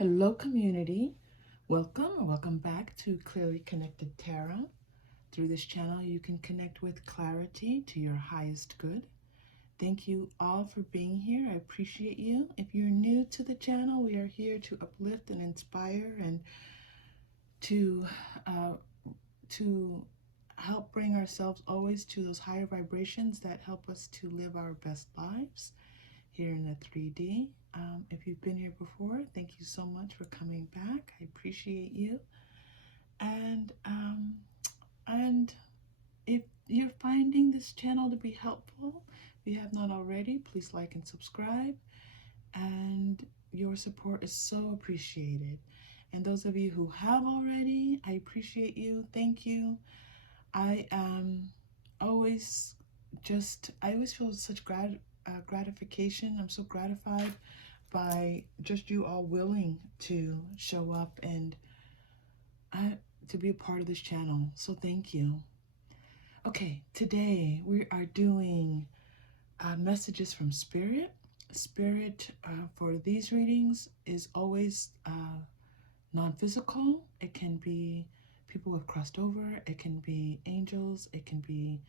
Hello, community. Welcome back to Clearly Connected Tarot. Through this channel, you can connect with clarity to your highest good. Thank you all for being here. I appreciate you. If you're new to the channel, we are here to uplift and inspire and to help bring ourselves always to those higher vibrations that help us to live our best lives here in the 3D. If you've been here before, thank you so much for coming back. I appreciate you. And if you're finding this channel to be helpful, if you have not already, please like and subscribe. And your support is so appreciated. And those of you who have already, I appreciate you. Thank you. I always feel such gratification. I'm so gratified by just you all willing to show up and to be a part of this channel. So thank you. Okay, today we are doing messages from Spirit. Spirit for these readings is always non-physical. It can be people who have crossed over. It can be angels. It can be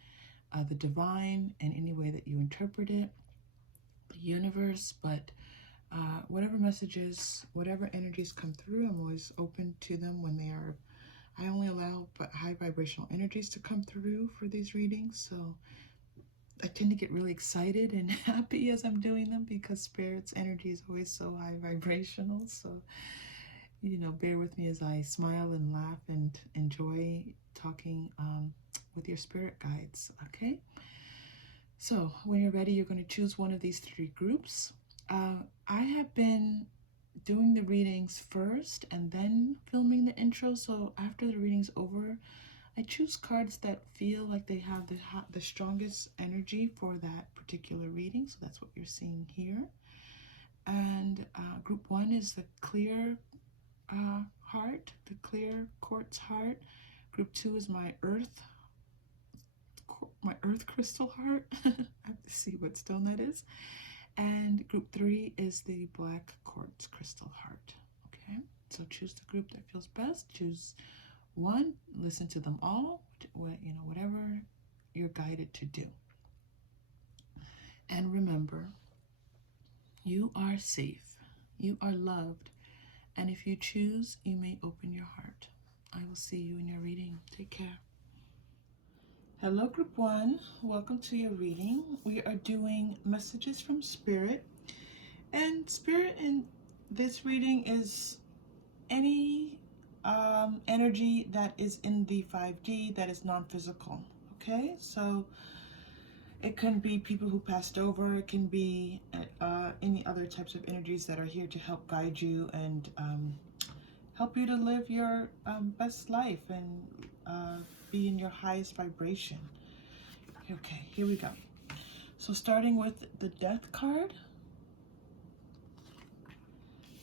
the divine in any way that you interpret it, the universe, but whatever messages, whatever energies come through, I'm always open to them when they are. I only allow but high vibrational energies to come through for these readings, so I tend to get really excited and happy as I'm doing them because Spirit's energy is always so high vibrational. So, you know, bear with me as I smile and laugh and enjoy talking with your spirit guides, okay? So when you're ready, you're going to choose one of these three groups. I have been doing the readings first and then filming the intro. So after the reading's over, I choose cards that feel like they have the strongest energy for that particular reading. So that's what you're seeing here. And group one is the clear heart, the clear quartz heart. Group two is my earth crystal heart. I have to see what stone that is. And group three is the black quartz crystal heart. Okay, so choose the group that feels best. Choose one, listen to them all, whatever you're guided to do. And remember, you are safe, you are loved, and if you choose, you may open your heart. I will see you in your reading. Take care. Hello, group one. Welcome to your reading. We are doing messages from Spirit. And Spirit in this reading is any energy that is in the 5D that is non-physical. Okay, so it can be people who passed over. It can be any other types of energies that are here to help guide you and help you to live your best life and be in your highest vibration. Okay, here we go. So starting with the Death card.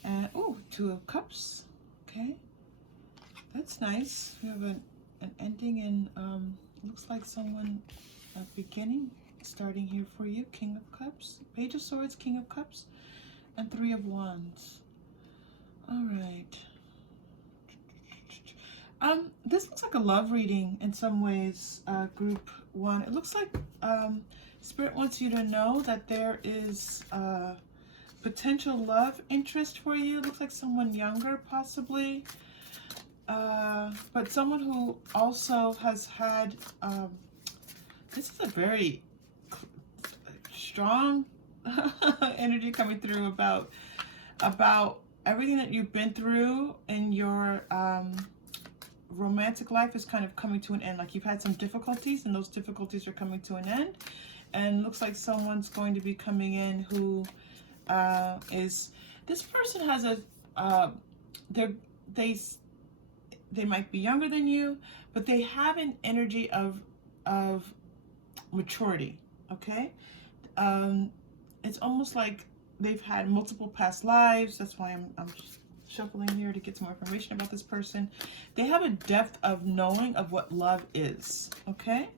And, oh, Two of Cups. Okay, that's nice. We have an ending and looks like someone, a beginning, starting here for you. King of Cups, Page of Swords, King of Cups, and Three of Wands. All right. This looks like a love reading in some ways, group one. It looks like Spirit wants you to know that there is potential love interest for you. It looks like someone younger, possibly, but someone who also has had, this is a very strong energy coming through about everything that you've been through in your romantic life is kind of coming to an end. Like you've had some difficulties and those difficulties are coming to an end, and looks like someone's going to be coming in who is, this person has a they might be younger than you, but they have an energy of maturity. Okay, it's almost like they've had multiple past lives. That's why I'm shuffling here to get some more information about this person. They have a depth of knowing of what love is. Okay,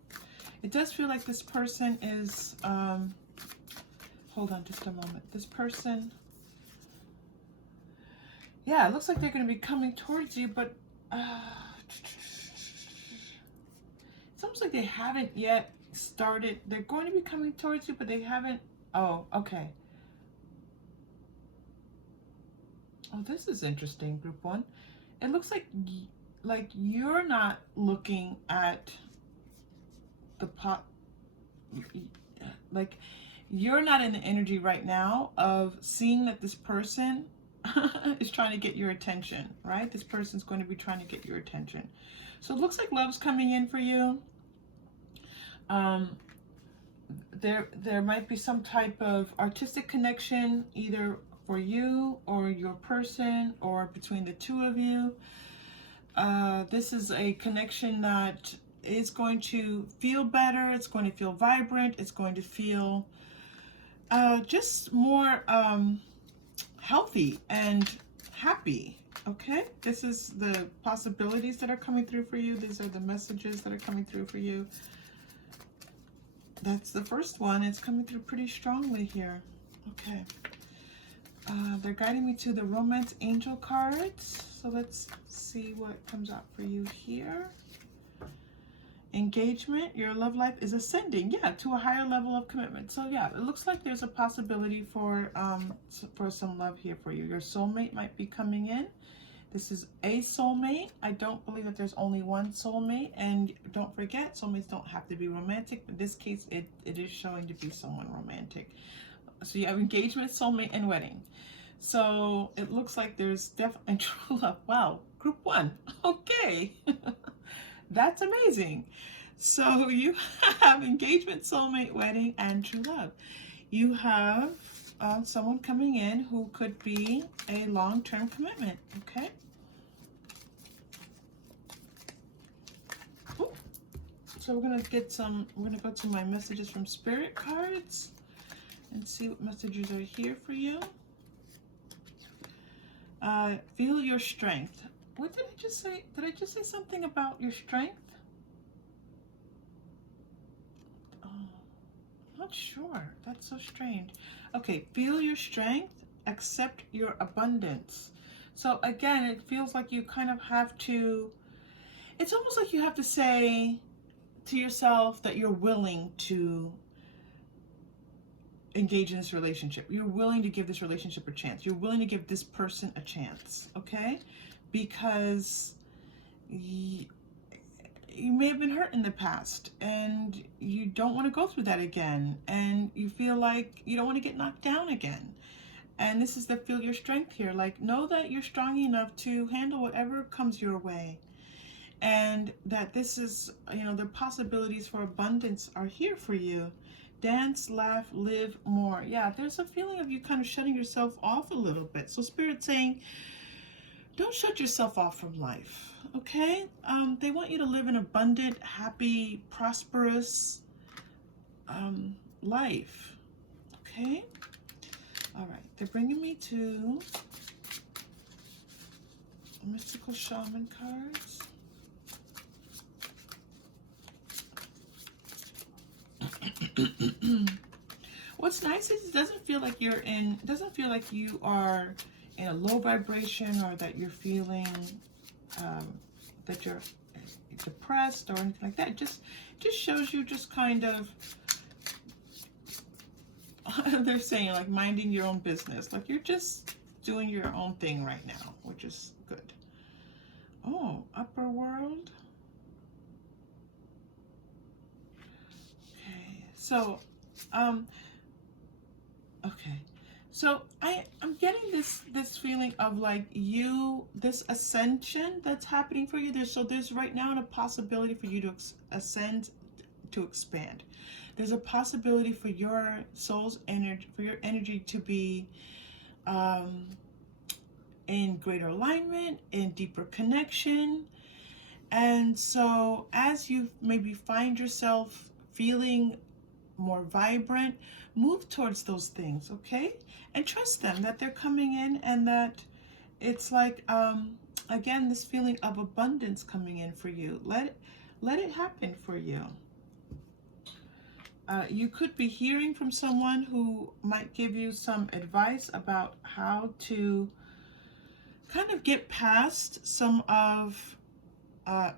it does feel like this person is hold on just a moment. This person Yeah, it looks like they're going to be coming towards you, but it's almost like they haven't yet started. They're going to be coming towards you, but they haven't. Oh, okay. Oh, this is interesting, group one. It looks like you're not looking at the pot, like you're not in the energy right now of seeing that this person is trying to get your attention, right? This person's going to be trying to get your attention. So it looks like love's coming in for you. There might be some type of artistic connection, either for you or your person or between the two of you. This is a connection that is going to feel better. It's going to feel vibrant. It's going to feel just more healthy and happy. Okay, this is the possibilities that are coming through for you. These are the messages that are coming through for you. That's the first one. It's coming through pretty strongly here. Okay. They're guiding me to the Romance Angel cards. So let's see what comes out for you here. Engagement. Your love life is ascending. Yeah, to a higher level of commitment. So yeah, it looks like there's a possibility for some love here for you. Your soulmate might be coming in. This is a soulmate. I don't believe that there's only one soulmate. And don't forget, soulmates don't have to be romantic. In this case, it is showing to be someone romantic. So you have engagement, soulmate, and wedding. So it looks like there's definitely true love. Wow, group one. Okay. That's amazing. So you have engagement, soulmate, wedding, and true love. You have someone coming in who could be a long-term commitment. Okay. Ooh. So we're gonna go to my messages from spirit cards and see what messages are here for you. Feel your strength. What did I just say? Did I just say something about your strength? Oh, I'm not sure. That's so strange. Okay, feel your strength, accept your abundance. So again, it feels like you kind of have to, it's almost like you have to say to yourself that you're willing to engage in this relationship. You're willing to give this relationship a chance. You're willing to give this person a chance, okay? Because you may have been hurt in the past and you don't want to go through that again, and you feel like you don't want to get knocked down again. And this is the feel your strength here. Like, know that you're strong enough to handle whatever comes your way, and that this is, the possibilities for abundance are here for you. Dance, laugh, live more. Yeah, there's a feeling of you kind of shutting yourself off a little bit. So Spirit's saying, don't shut yourself off from life, okay? They want you to live an abundant, happy, prosperous life, okay? All right, they're bringing me to mystical shaman cards. What's nice is it doesn't feel like you are in a low vibration, or that you're feeling that you're depressed or anything like that. It just shows you just kind of they're saying like minding your own business, like you're just doing your own thing right now, which is good. Oh, upper world. Okay, so okay, so I'm getting this feeling of like this ascension that's happening for you. There's right now a possibility for you to ascend, to expand. There's a possibility for your soul's energy, for your energy to be in greater alignment, in deeper connection. And so as you maybe find yourself feeling more vibrant, move towards those things, okay? And trust them, that they're coming in, and that it's like, again, this feeling of abundance coming in for you. Let it happen for you. You could be hearing from someone who might give you some advice about how to kind of get past some of,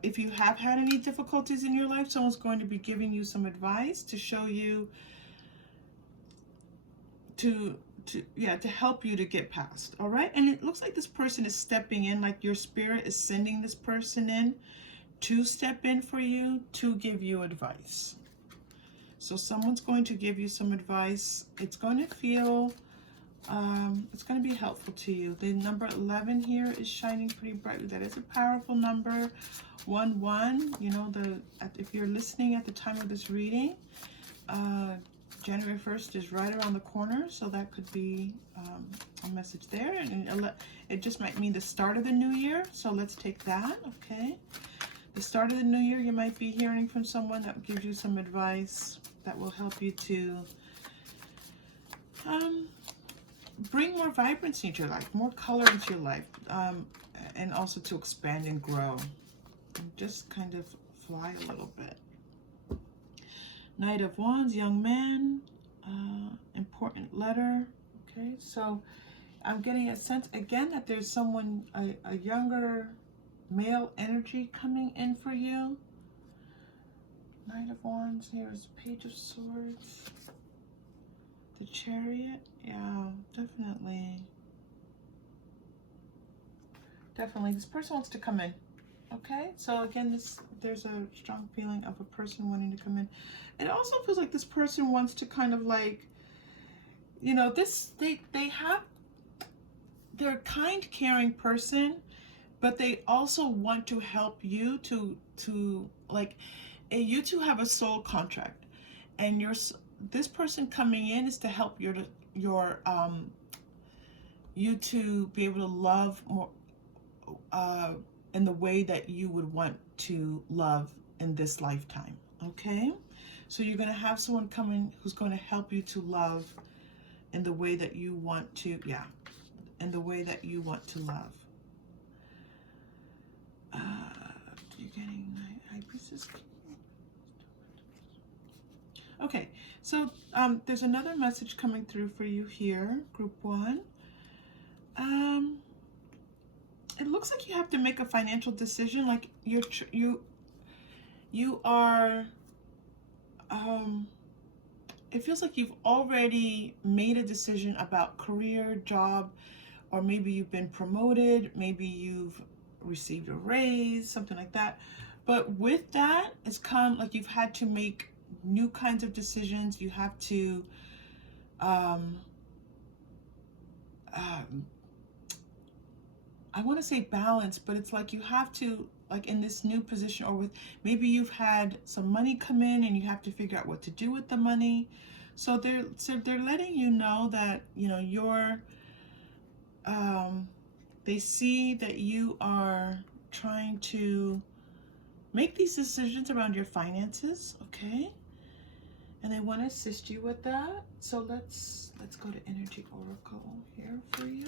if you have had any difficulties in your life, someone's going to be giving you some advice to show you, to help you to get past. All right. And it looks like this person is stepping in, like your spirit is sending this person in to step in for you, to give you advice. So someone's going to give you some advice. It's going to feel, it's going to be helpful to you. The number 11 here is shining pretty brightly. That is a powerful number. 1-1, you know, if you're listening at the time of this reading, January 1st is right around the corner, so that could be a message there. And it just might mean the start of the new year, so let's take that, okay? The start of the new year, you might be hearing from someone that gives you some advice that will help you to bring more vibrancy into your life, more color into your life, and also to expand and grow. And just kind of fly a little bit. Knight of Wands, young man, important letter. Okay, so I'm getting a sense again that there's someone, a younger male energy coming in for you. Knight of Wands, here's Page of Swords, the Chariot. Yeah, definitely. Definitely, this person wants to come in. Okay, so again, there's a strong feeling of a person wanting to come in. It also feels like this person wants to kind of like, you know, they're a kind, caring person, but they also want to help you to like, you two have a soul contract, and this person coming in is to help you to be able to love more, in the way that you would want to love in this lifetime. Okay, so you're going to have someone come in who's going to help you to love in the way that you want to, in the way that you want to love. You're getting High Priestess. Okay, so there's another message coming through for you here, Group 1. It looks like you have to make a financial decision, like you are, it feels like you've already made a decision about career, job, or maybe you've been promoted, maybe you've received a raise, something like that. But with that, it's come like you've had to make new kinds of decisions. You have to I want to say balance, but it's like you have to, like in this new position, or with maybe you've had some money come in and you have to figure out what to do with the money. So they're letting you know that, you know, you're they see that you are trying to make these decisions around your finances, okay? And they want to assist you with that. So let's go to Energy Oracle here for you.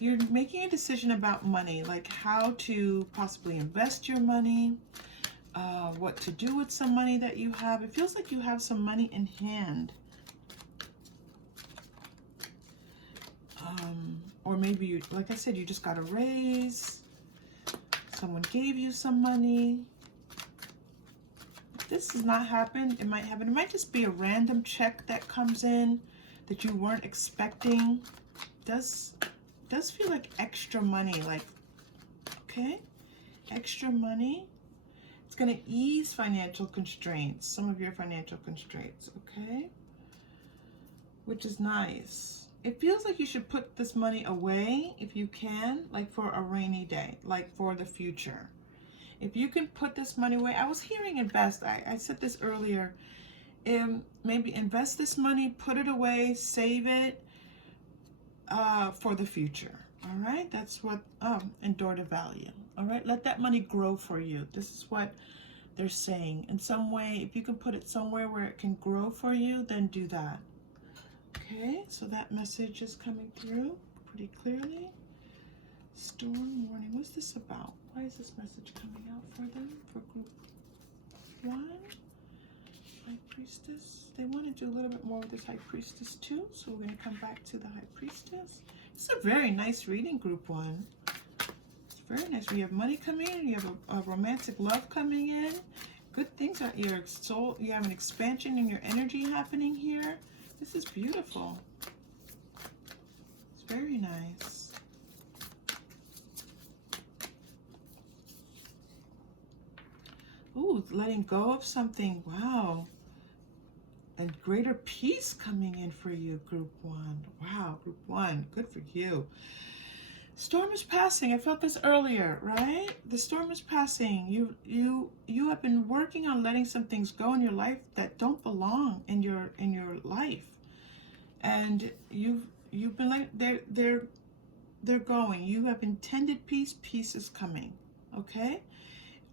You're making a decision about money, like how to possibly invest your money, what to do with some money that you have. It feels like you have some money in hand. Or maybe you, like I said, you just got a raise. Someone gave you some money. If this has not happened, it might happen. It might just be a random check that comes in that you weren't expecting. Does feel like extra money, like, okay, extra money. It's going to ease financial constraints, some of your financial constraints, okay, which is nice. It feels like you should put this money away if you can, like for a rainy day, like for the future. If you can put this money away, I was hearing invest. I said this earlier. Maybe invest this money, put it away, save it for the future. All right, that's what, endure to value. All right, let that money grow for you. This is what they're saying. In some way, if you can put it somewhere where it can grow for you, then do that. Okay, so that message is coming through pretty clearly. Storm warning. What's this about? Why is this message coming out for them, for Group 1? High Priestess. They want to do a little bit more with this High Priestess too, so we're going to come back to the High Priestess. It's a very nice reading, group 1. It's very nice. We have money coming in. You have a romantic love coming in. Good things are your soul. You have an expansion in your energy happening here. This is beautiful. It's very nice. Ooh, letting go of something. Wow. And greater peace coming in for you, group 1. Wow, group 1. Good for you. Storm is passing. I felt this earlier, right? The storm is passing. You have been working on letting some things go in your life that don't belong in your life. And you've been like they're going. You have intended peace. Peace is coming. Okay?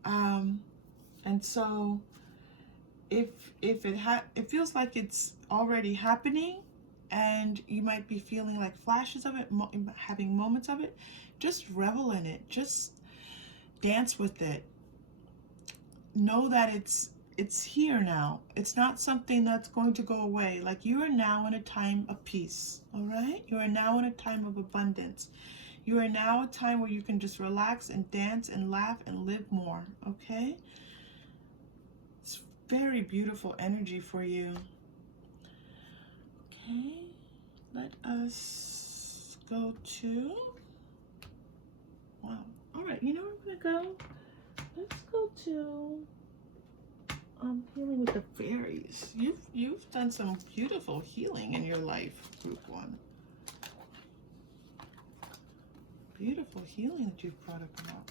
And so if it feels like it's already happening, and you might be feeling like flashes of it, having moments of it, just revel in it. Just dance with it. Know that it's here now. It's not something that's going to go away. Like, you are now in a time of peace, all right? You are now in a time of abundance. You are now a time where you can just relax and dance and laugh and live more, okay? It's very beautiful energy for you. Okay, let us go to, wow, all right, you know where I'm gonna go? Let's go to healing with the fairies. You've done some beautiful healing in your life, group 1. Beautiful healing that you've brought about.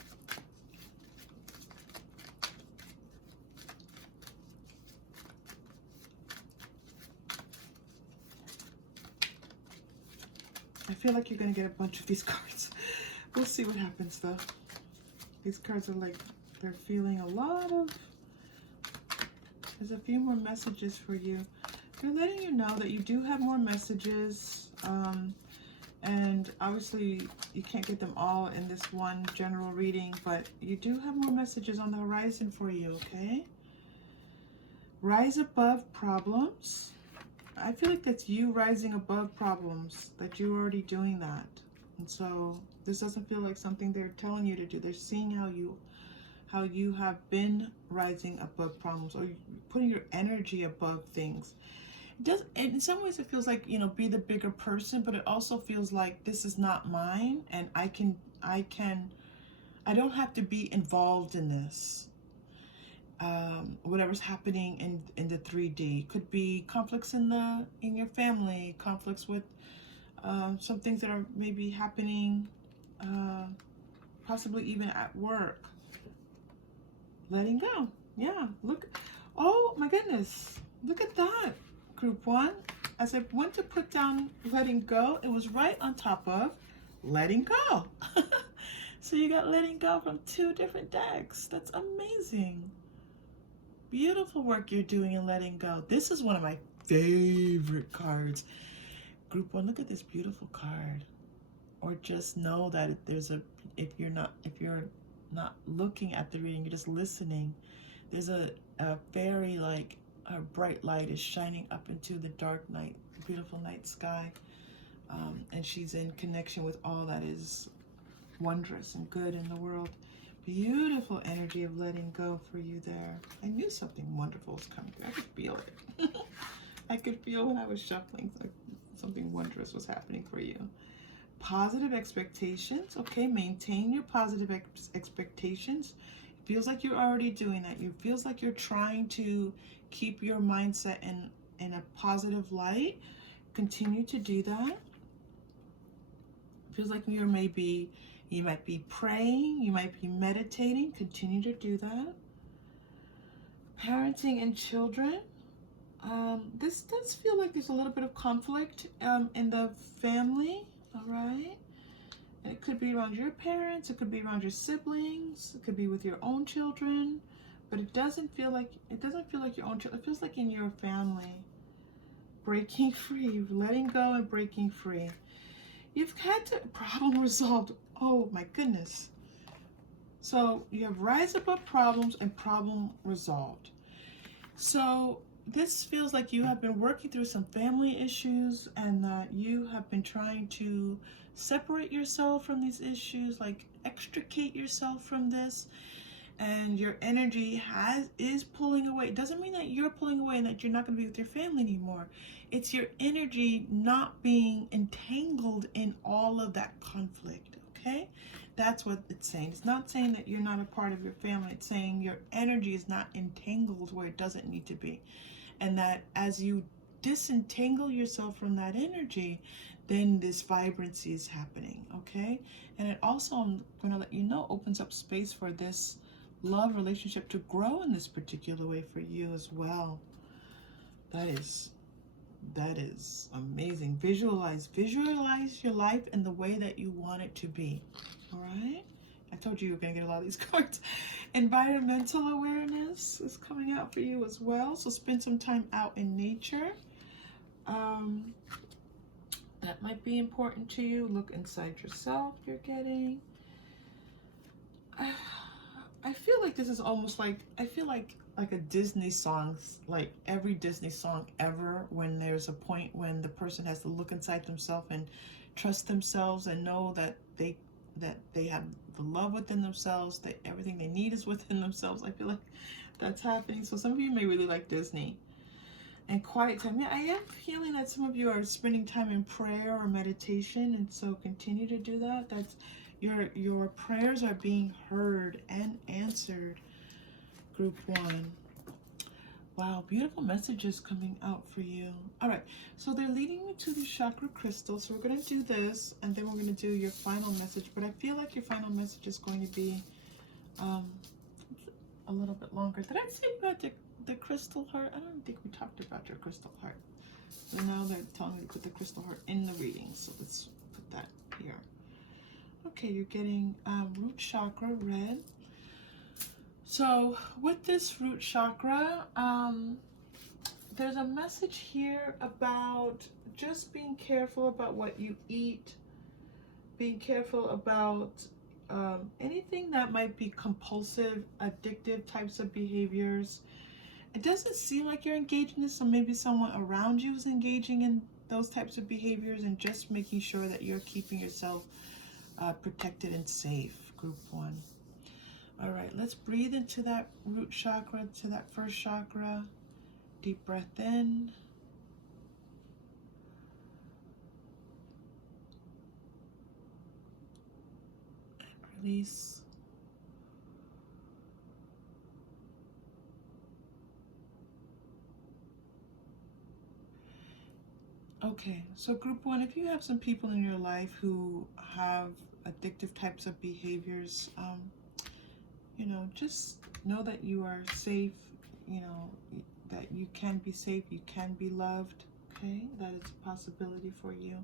I feel like you're going to get a bunch of these cards. We'll see what happens, though. These cards are like, they're feeling a lot of... There's a few more messages for you. They're letting you know that you do have more messages. And obviously, you can't get them all in this one general reading, but you do have more messages on the horizon for you, okay? Rise above problems. I feel like that's you rising above problems, that you're already doing that. And so this doesn't feel like something they're telling you to do. They're seeing how you have been rising above problems, or putting your energy above things. It does, in some ways it feels like, you know, be the bigger person, but it also feels like this is not mine, and I don't have to be involved in this. Whatever's happening in the 3D could be conflicts in your family, conflicts with some things that are maybe happening, possibly even at work. Letting go. Yeah, look. Oh my goodness, look at that, group 1. As I went to put down letting go, it was right on top of letting go. So you got letting go from 2 different decks. That's amazing. Beautiful work you're doing in letting go. This is one of my favorite cards. Group 1, look at this beautiful card. Or just know that if you're not looking at the reading, you're just listening. There's a fairy, like a bright light is shining up into the dark night, beautiful night sky. And she's in connection with all that is wondrous and good in the world. Beautiful energy of letting go for you there. I knew something wonderful was coming. I could feel it. I could feel when I was shuffling, like something wondrous was happening for you. Positive expectations. Okay, maintain your positive expectations. It feels like you're already doing that. It feels like you're trying to keep your mindset in a positive light. Continue to do that. It feels like you might be praying, you might be meditating. Continue to do that. Parenting and children. This does feel like there's a little bit of conflict in the family, all right? It could be around your parents, it could be around your siblings, it could be with your own children, but it doesn't feel like your own children. It feels like in your family. Breaking free, letting go and breaking free. You've had to problem resolved. Oh my goodness. So you have rise above problems and problem resolved. So this feels like you have been working through some family issues, and that you have been trying to separate yourself from these issues, like extricate yourself from this, and your energy is pulling away. It doesn't mean that you're pulling away and that you're not going to be with your family anymore. It's your energy not being entangled in all of that conflict, okay? That's what it's saying. It's not saying that you're not a part of your family. It's saying your energy is not entangled where it doesn't need to be. And that as you disentangle yourself from that energy, then this vibrancy is happening, okay? And it also, I'm going to let you know, opens up space for this love relationship to grow in this particular way for you as well. That is amazing. Visualize your life in the way that you want it to be. All right? I told you were going to get a lot of these cards. Environmental awareness is coming out for you as well. So spend some time out in nature. That might be important to you. Look inside yourself. You're getting. I feel like this is almost like, I feel like a Disney song, like every Disney song ever, when there's a point when the person has to look inside themselves and trust themselves and know that they have the love within themselves, that everything they need is within themselves. I feel like that's happening. So some of you may really like Disney. And quiet time. Yeah, I am feeling that some of you are spending time in prayer or meditation, and so continue to do that. That's your prayers are being heard and answered. Group 1. Wow, beautiful messages coming out for you. All right, so they're leading me to the chakra crystal. So we're going to do this, and then we're going to do your final message. But I feel like your final message is going to be a little bit longer. Did I say about the crystal heart? I don't think we talked about your crystal heart. So now they're telling me to put the crystal heart in the reading. So let's put that here. Okay, you're getting root chakra, red. So with this root chakra, there's a message here about just being careful about what you eat, being careful about anything that might be compulsive, addictive types of behaviors. It doesn't seem like you're engaged in this, so maybe someone around you is engaging in those types of behaviors, and just making sure that you're keeping yourself protected and safe. Group 1. All right, let's breathe into that root chakra, to that first chakra. Deep breath in. And release. Okay, so group 1, if you have some people in your life who have addictive types of behaviors, you know, just know that you are safe, you know, that you can be safe, you can be loved, okay? That is a possibility for you.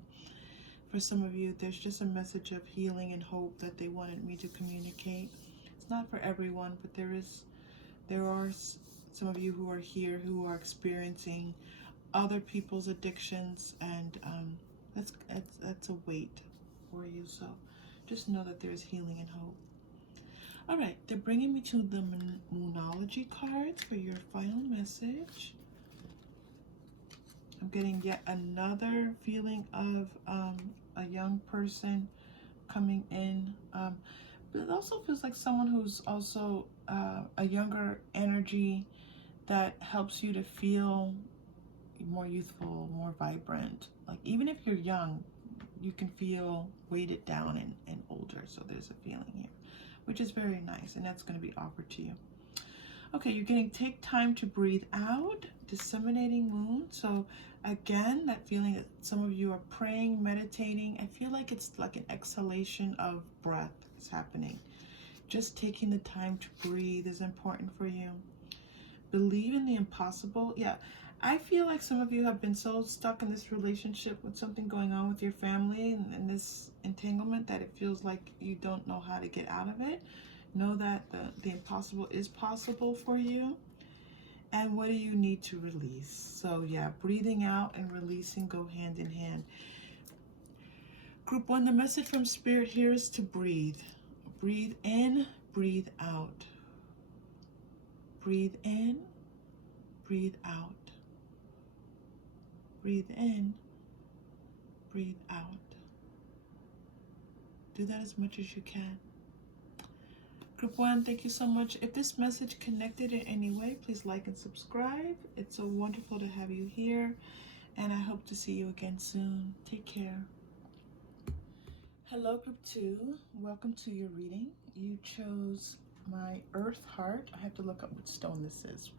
For some of you, there's just a message of healing and hope that they wanted me to communicate. It's not for everyone, but there are some of you who are here who are experiencing other people's addictions, and that's a weight for you. So just know that there's healing and hope. All right, they're bringing me to the Moonology cards for your final message. I'm getting yet another feeling of a young person coming in, but it also feels like someone who's also a younger energy that helps you to feel more youthful, more vibrant. Like even if you're young, you can feel weighted down and older. So there's a feeling here, which is very nice, and that's going to be offered to you. Okay, you're getting take time to breathe out, disseminating moon. So again, that feeling that some of you are praying, meditating. I feel like it's like an exhalation of breath is happening. Just taking the time to breathe is important for you. Believe in the impossible. Yeah, I feel like some of you have been so stuck in this relationship with something going on with your family and this entanglement that it feels like you don't know how to get out of it. Know that the impossible is possible for you. And what do you need to release? So yeah, breathing out and releasing go hand in hand. Group 1, the message from Spirit here is to breathe. Breathe in, breathe out. Breathe in, breathe out. Breathe in, breathe out. Do that as much as you can. Group 1, thank you so much. If this message connected in any way, please like and subscribe. It's so wonderful to have you here, and I hope to see you again soon. Take care. Hello, Group 2. Welcome to your reading. You chose my Earth Heart. I have to look up what stone this is.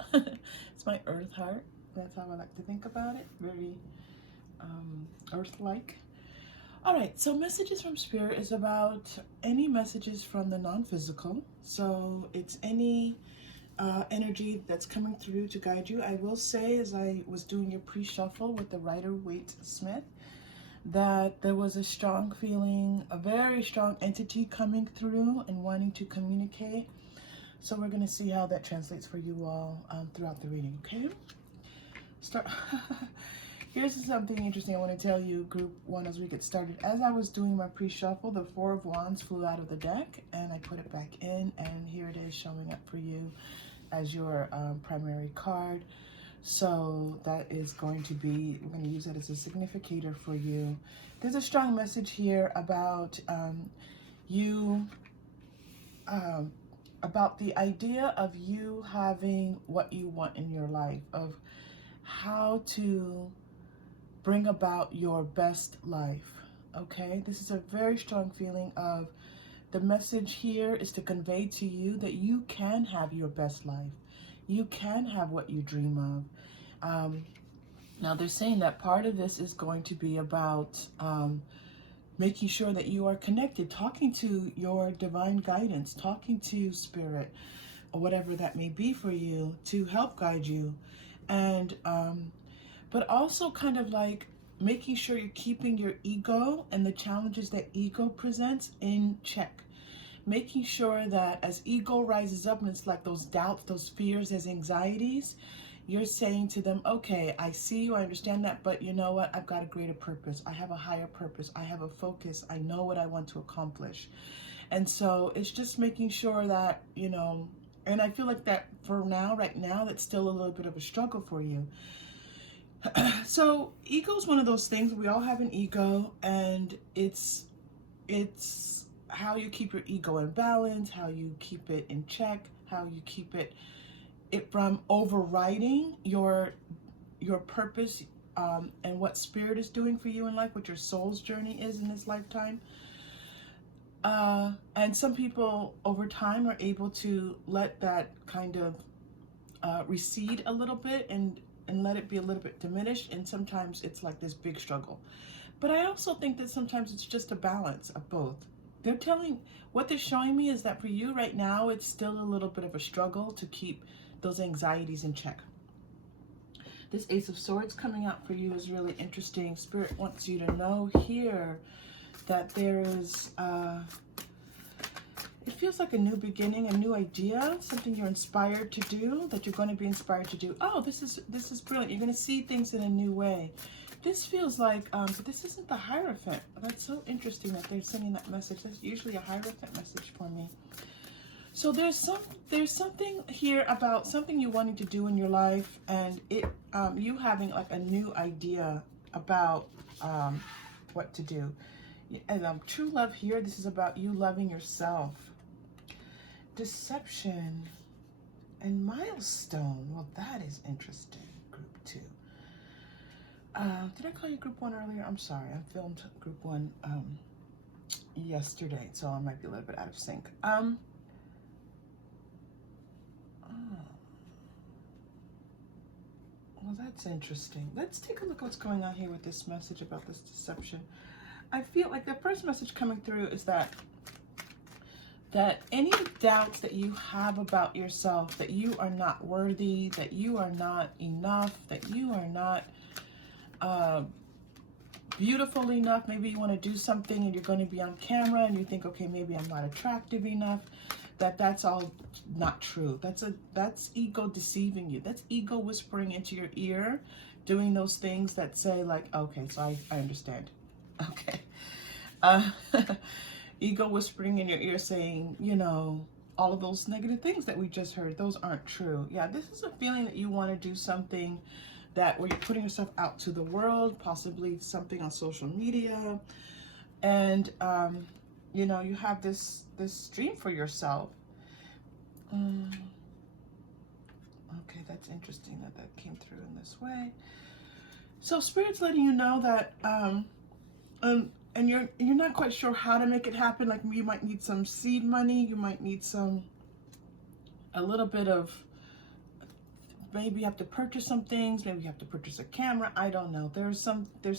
It's my Earth Heart. That's how I like to think about it. Very Earth-like. All right, so messages from Spirit is about any messages from the non-physical. So it's any energy that's coming through to guide you. I will say, as I was doing your pre-shuffle with the writer Waite Smith, that there was a strong feeling, a very strong entity coming through and wanting to communicate. So we're going to see how that translates for you all throughout the reading, okay? Here's something interesting I want to tell you, Group 1, as we get started. As I was doing my pre-shuffle, the Four of Wands flew out of the deck, and I put it back in, and here it is showing up for you as your primary card. So that is going to be, we're going to use that as a significator for you. There's a strong message here about about the idea of you having what you want in your life, of how to bring about your best life, okay? This is a very strong feeling of, the message here is to convey to you that you can have your best life. You can have what you dream of. Now they're saying that part of this is going to be about making sure that you are connected, talking to your divine guidance, talking to Spirit, or whatever that may be for you, to help guide you. And but also kind of like making sure you're keeping your ego and the challenges that ego presents in check. Making sure that as ego rises up and it's like those doubts, those fears, those anxieties, you're saying to them, okay, I see you, I understand that, but you know what? I've got a greater purpose. I have a higher purpose. I have a focus. I know what I want to accomplish. And so it's just making sure that, you know, and I feel like that for now, right now, that's still a little bit of a struggle for you. So ego is one of those things. We all have an ego, and it's how you keep your ego in balance, how you keep it in check, how you keep it from overriding your purpose and what Spirit is doing for you in life, what your soul's journey is in this lifetime. And some people over time are able to let that kind of recede a little bit and let it be a little bit diminished, and sometimes it's like this big struggle. But I also think that sometimes it's just a balance of both. What they're showing me is that for you right now, it's still a little bit of a struggle to keep those anxieties in check. This Ace of Swords coming out for you is really interesting. Spirit wants you to know here that there is, it feels like a new beginning, a new idea, something you're inspired to do, that you're going to be inspired to do. Oh, this is brilliant. You're going to see things in a new way. This feels like, but this isn't the Hierophant. That's so interesting that they're sending that message. That's usually a Hierophant message for me. So there's something here about something you wanting to do in your life, and you having like a new idea about what to do. And true love here, this is about you loving yourself. Deception and milestone. Well, that is interesting, Group 2. Did I call you Group 1 earlier? I'm sorry, I filmed Group 1 yesterday, so I might be a little bit out of sync. Well, that's interesting. Let's take a look at what's going on here with this message about this deception. I feel like the first message coming through is that any doubts that you have about yourself, that you are not worthy, that you are not enough, that you are not beautiful enough. Maybe you want to do something and you're going to be on camera and you think, okay, maybe I'm not attractive enough. That's all not true. That's ego deceiving you. That's ego whispering into your ear, doing those things that say like, okay, so I understand. Okay. Ego whispering in your ear saying, you know, all of those negative things that we just heard, those aren't true. Yeah, this is a feeling that you want to do something that where you're putting yourself out to the world, possibly something on social media, and you know, you have this dream for yourself. Okay, that's interesting that that came through in this way. So Spirit's letting you know that and you're not quite sure how to make it happen. Like you might need some seed money, you might need a little bit of, maybe you have to purchase some things, maybe you have to purchase a camera, I don't know. There's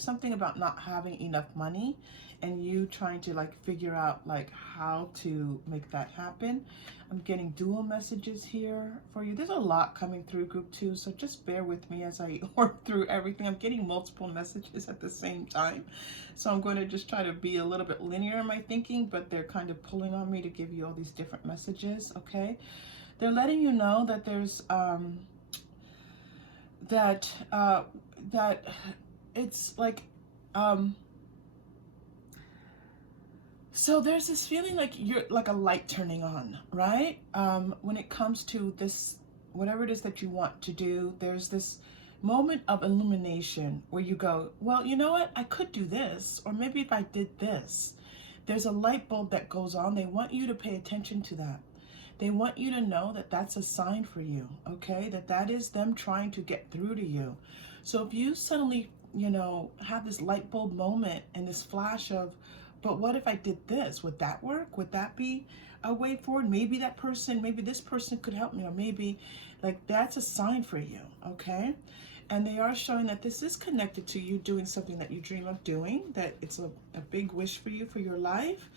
something about not having enough money and you trying to like figure out like how to make that happen. I'm getting dual messages here for you. There's a lot coming through group 2, so just bear with me as I work through everything. I'm getting multiple messages at the same time, so I'm going to just try to be a little bit linear in my thinking, but they're kind of pulling on me to give you all these different messages. Okay, they're letting you know that there's that it's like so there's this feeling like you're like a light turning on, right? When it comes to this, whatever it is that you want to do, there's this moment of illumination where you go, well, you know what, I could do this, or maybe if I did this. There's a light bulb that goes on. They want you to pay attention to that. They want you to know that that's a sign for you, okay? That is them trying to get through to you. So if you suddenly, you know, have this light bulb moment and this flash of, but what if I did this? Would that work? Would that be a way forward? Maybe that person, maybe this person could help me, or maybe, like, that's a sign for you, okay? And they are showing that this is connected to you doing something that you dream of doing, that it's a big wish for you for your life.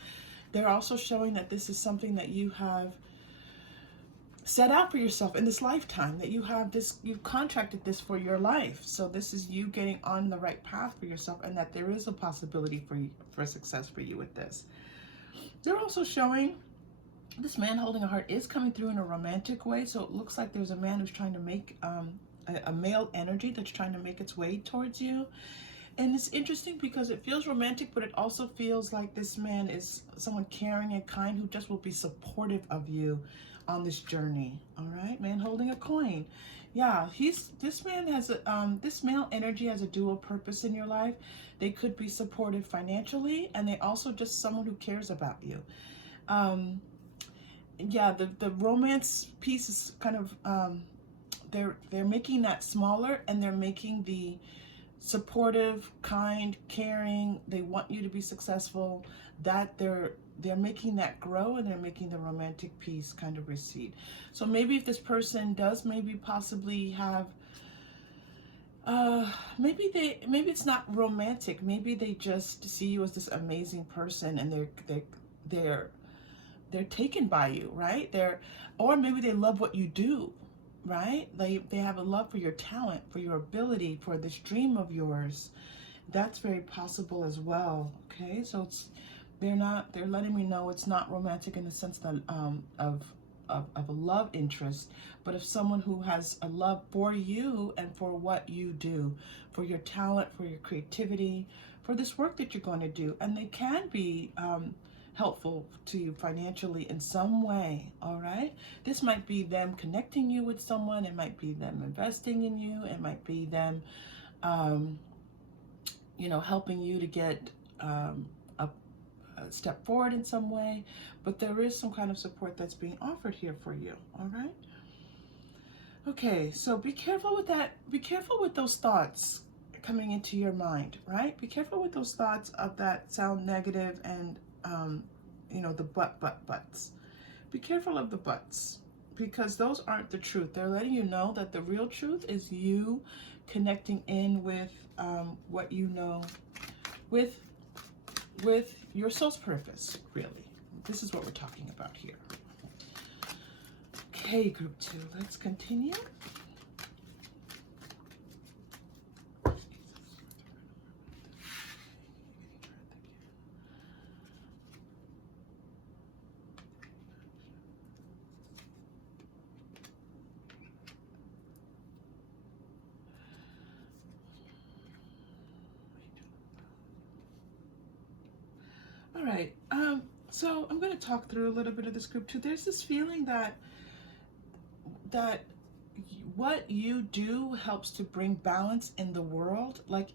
They're also showing that this is something that you have set out for yourself in this lifetime, that you have this, you've contracted this for your life. So this is you getting on the right path for yourself, and that there is a possibility for you, for success for you with this. They're also showing this man holding a heart is coming through in a romantic way. So it looks like there's a man who's trying to make a male energy that's trying to make its way towards you. And it's interesting because it feels romantic, but it also feels like this man is someone caring and kind who just will be supportive of you on this journey. All right, man holding a coin. Yeah, this man has a this male energy has a dual purpose in your life. They could be supportive financially, and they also just someone who cares about you. Yeah, the romance piece is kind of they're making that smaller, and they're making the supportive, kind, caring, they want you to be successful, that they're making that grow, and they're making the romantic piece kind of recede. So maybe if this person does maybe possibly have maybe it's not romantic, maybe they just see you as this amazing person, and they're taken by you, right? Or maybe they love what you do, right? They have a love for your talent, for your ability, for this dream of yours. That's very possible as well. Okay, so they're letting me know it's not romantic in the sense that of a love interest, but of someone who has a love for you and for what you do, for your talent, for your creativity, for this work that you're going to do. And they can be helpful to you financially in some way. All right, this might be them connecting you with someone, it might be them investing in you, it might be them you know, helping you to get a step forward in some way, but there is some kind of support that's being offered here for you. All right, okay, so be careful with that. Be careful with those thoughts coming into your mind, right? Be careful with those thoughts of that sound negative, and you know, the buts. Be careful of the buts, because those aren't the truth. They're letting you know that the real truth is you connecting in with what you know, with your soul's purpose, really. This is what we're talking about here. Okay, group 2, let's continue. All right, so I'm going to talk through a little bit of this group 2. There's this feeling that what you do helps to bring balance in the world. Like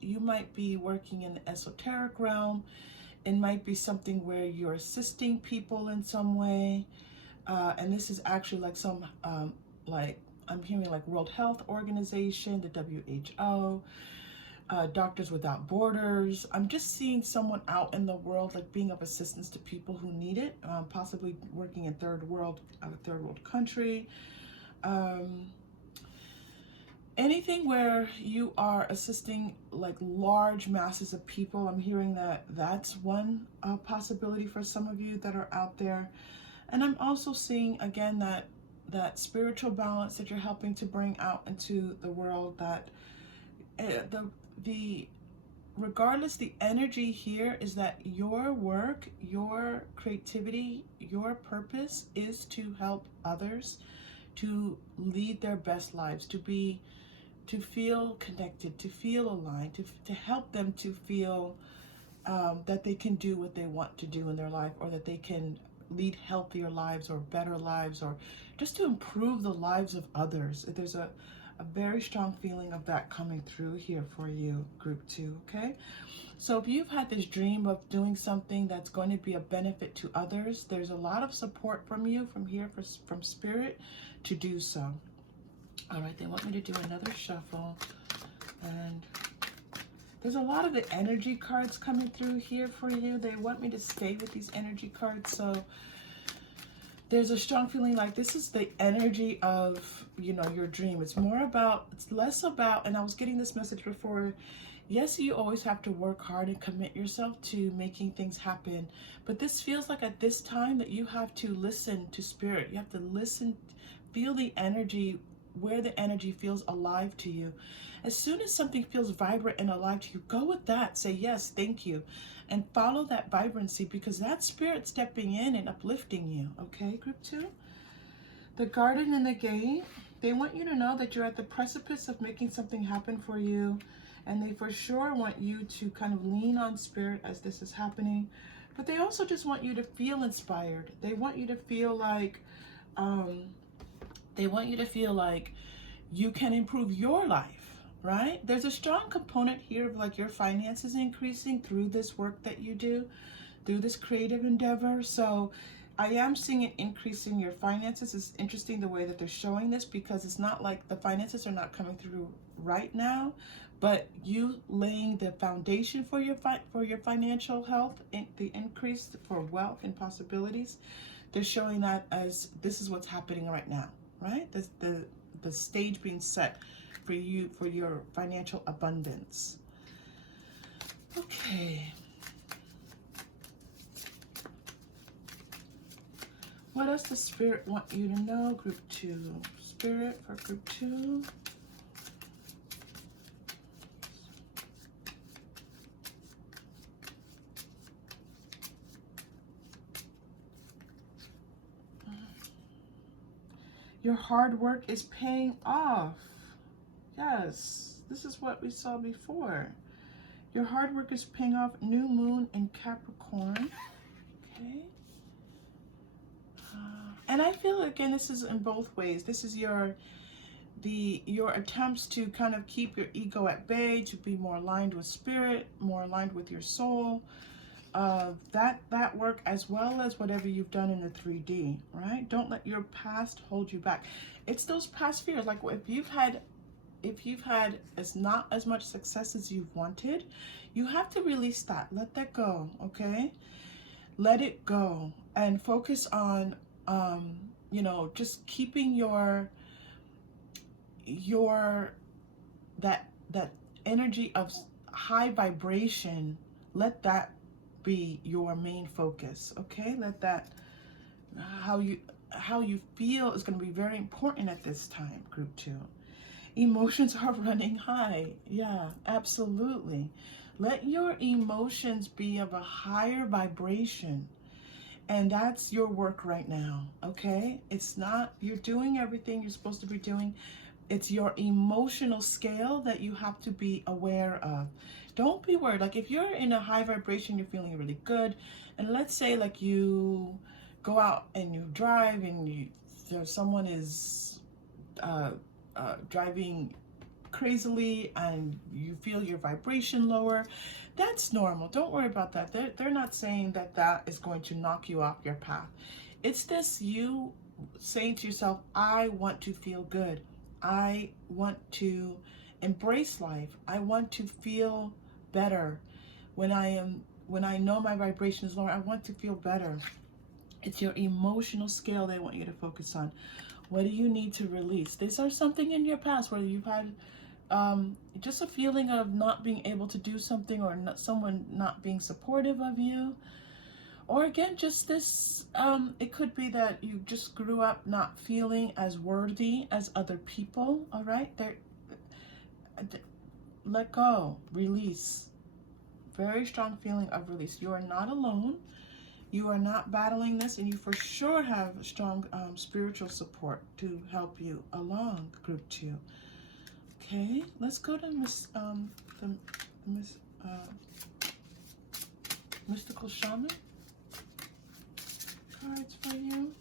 you might be working in the esoteric realm. It might be something where you're assisting people in some way. And this is actually like some, like I'm hearing like World Health Organization, the WHO, Doctors Without Borders. I'm just seeing someone out in the world, like being of assistance to people who need it, possibly working in a third world country. Anything where you are assisting like large masses of people. I'm hearing that that's one possibility for some of you that are out there. And I'm also seeing again that spiritual balance that you're helping to bring out into the world, that the regardless, the energy here is that your work, your creativity, your purpose is to help others to lead their best lives, to feel connected, to feel aligned, to help them to feel that they can do what they want to do in their life, or that they can lead healthier lives or better lives, or just to improve the lives of others. There's a very strong feeling of that coming through here for you, group 2, okay? So if you've had this dream of doing something that's going to be a benefit to others, there's a lot of support from you from here, from Spirit, to do so. All right, they want me to do another shuffle. And there's a lot of the energy cards coming through here for you. They want me to stay with these energy cards. So there's a strong feeling like this is the energy of, you know, your dream. It's less about, and I was getting this message before, yes, you always have to work hard and commit yourself to making things happen. But this feels like at this time that you have to listen to Spirit. You have to listen, feel the energy, where the energy feels alive to you. As soon as something feels vibrant and alive to you, go with that. Say yes, thank you, and follow that vibrancy, because that's Spirit stepping in and uplifting you. Okay, group 2? The Garden and the Gate, they want you to know that you're at the precipice of making something happen for you, and they for sure want you to kind of lean on Spirit as this is happening. But they also just want you to feel inspired. They want you to feel like you can improve your life, right? There's a strong component here of like your finances increasing through this work that you do, through this creative endeavor. So I am seeing it increasing your finances. It's interesting the way that they're showing this, because it's not like the finances are not coming through right now, but you laying the foundation for your financial health, the increase for wealth and possibilities. They're showing that as this is what's happening right now, right? The stage being set for you, for your financial abundance. Okay. What else does Spirit want you to know, group 2? Spirit for group 2. Your hard work is paying off. Yes, this is what we saw before. Your hard work is paying off. New moon in Capricorn. Okay. And I feel, again, this is in both ways. This is your attempts to kind of keep your ego at bay, to be more aligned with Spirit, more aligned with your soul. That work, as well as whatever you've done in the 3D, right? Don't let your past hold you back. It's those past fears. Like if you've had as not as much success as you've wanted, you have to release that. Let that go, okay? Let it go and focus on, you know, just keeping that energy of high vibration. Let that be your main focus, okay? Let that, how you feel is going to be very important at this time, group 2. Emotions are running high. Yeah, absolutely. Let your emotions be of a higher vibration. And that's your work right now, okay? It's not, you're doing everything you're supposed to be doing. It's your emotional scale that you have to be aware of. Don't be worried. Like if you're in a high vibration, you're feeling really good. And let's say like you go out and you drive and someone is driving crazily and you feel your vibration lower, that's normal. Don't worry about that. They're not saying that that is going to knock you off your path. It's this you saying to yourself, I want to feel good. I want to embrace life. I want to feel better. When I know my vibration is lower, I want to feel better. It's your emotional scale they want you to focus on. What do you need to release? These are something in your past where you've had just a feeling of not being able to do something, or someone not being supportive of you. Or again, just this, it could be that you just grew up not feeling as worthy as other people, all right? Let go, release. Very strong feeling of release. You are not alone. You are not battling this, and you for sure have strong spiritual support to help you along, group 2. Okay, let's go to Mystical Shaman cards for you.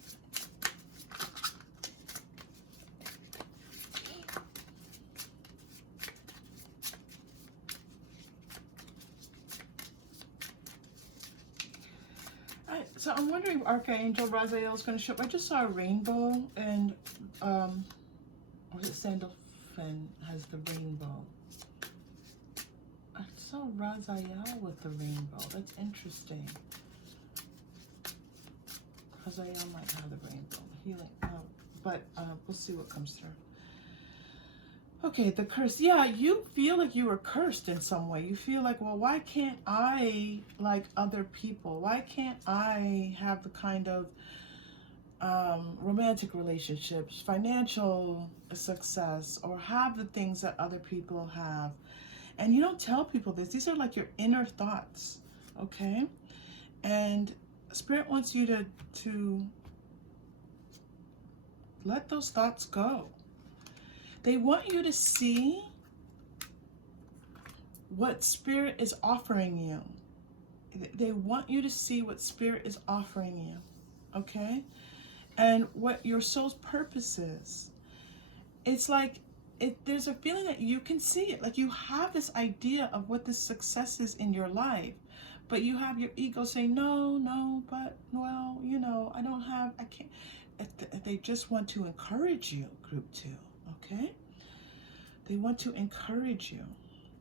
So I'm wondering if Archangel Raziel is going to show up. I just saw a rainbow, and or is it Sandalphon has the rainbow? I saw Raziel with the rainbow. That's interesting. Raziel might have the rainbow. Healing, but we'll see what comes through. Okay, the curse. Yeah, you feel like you were cursed in some way. You feel like, well, why can't I like other people? Why can't I have the kind of romantic relationships, financial success, or have the things that other people have? And you don't tell people this. These are like your inner thoughts, okay? And Spirit wants you to let those thoughts go. They want you to see what Spirit is offering you. They want you to see what Spirit is offering you, okay? And what your soul's purpose is. It's like, there's a feeling that you can see it. Like you have this idea of what the success is in your life, but you have your ego saying, no, but, well, you know, I can't. They just want to encourage you, group 2. Okay? They want to encourage you.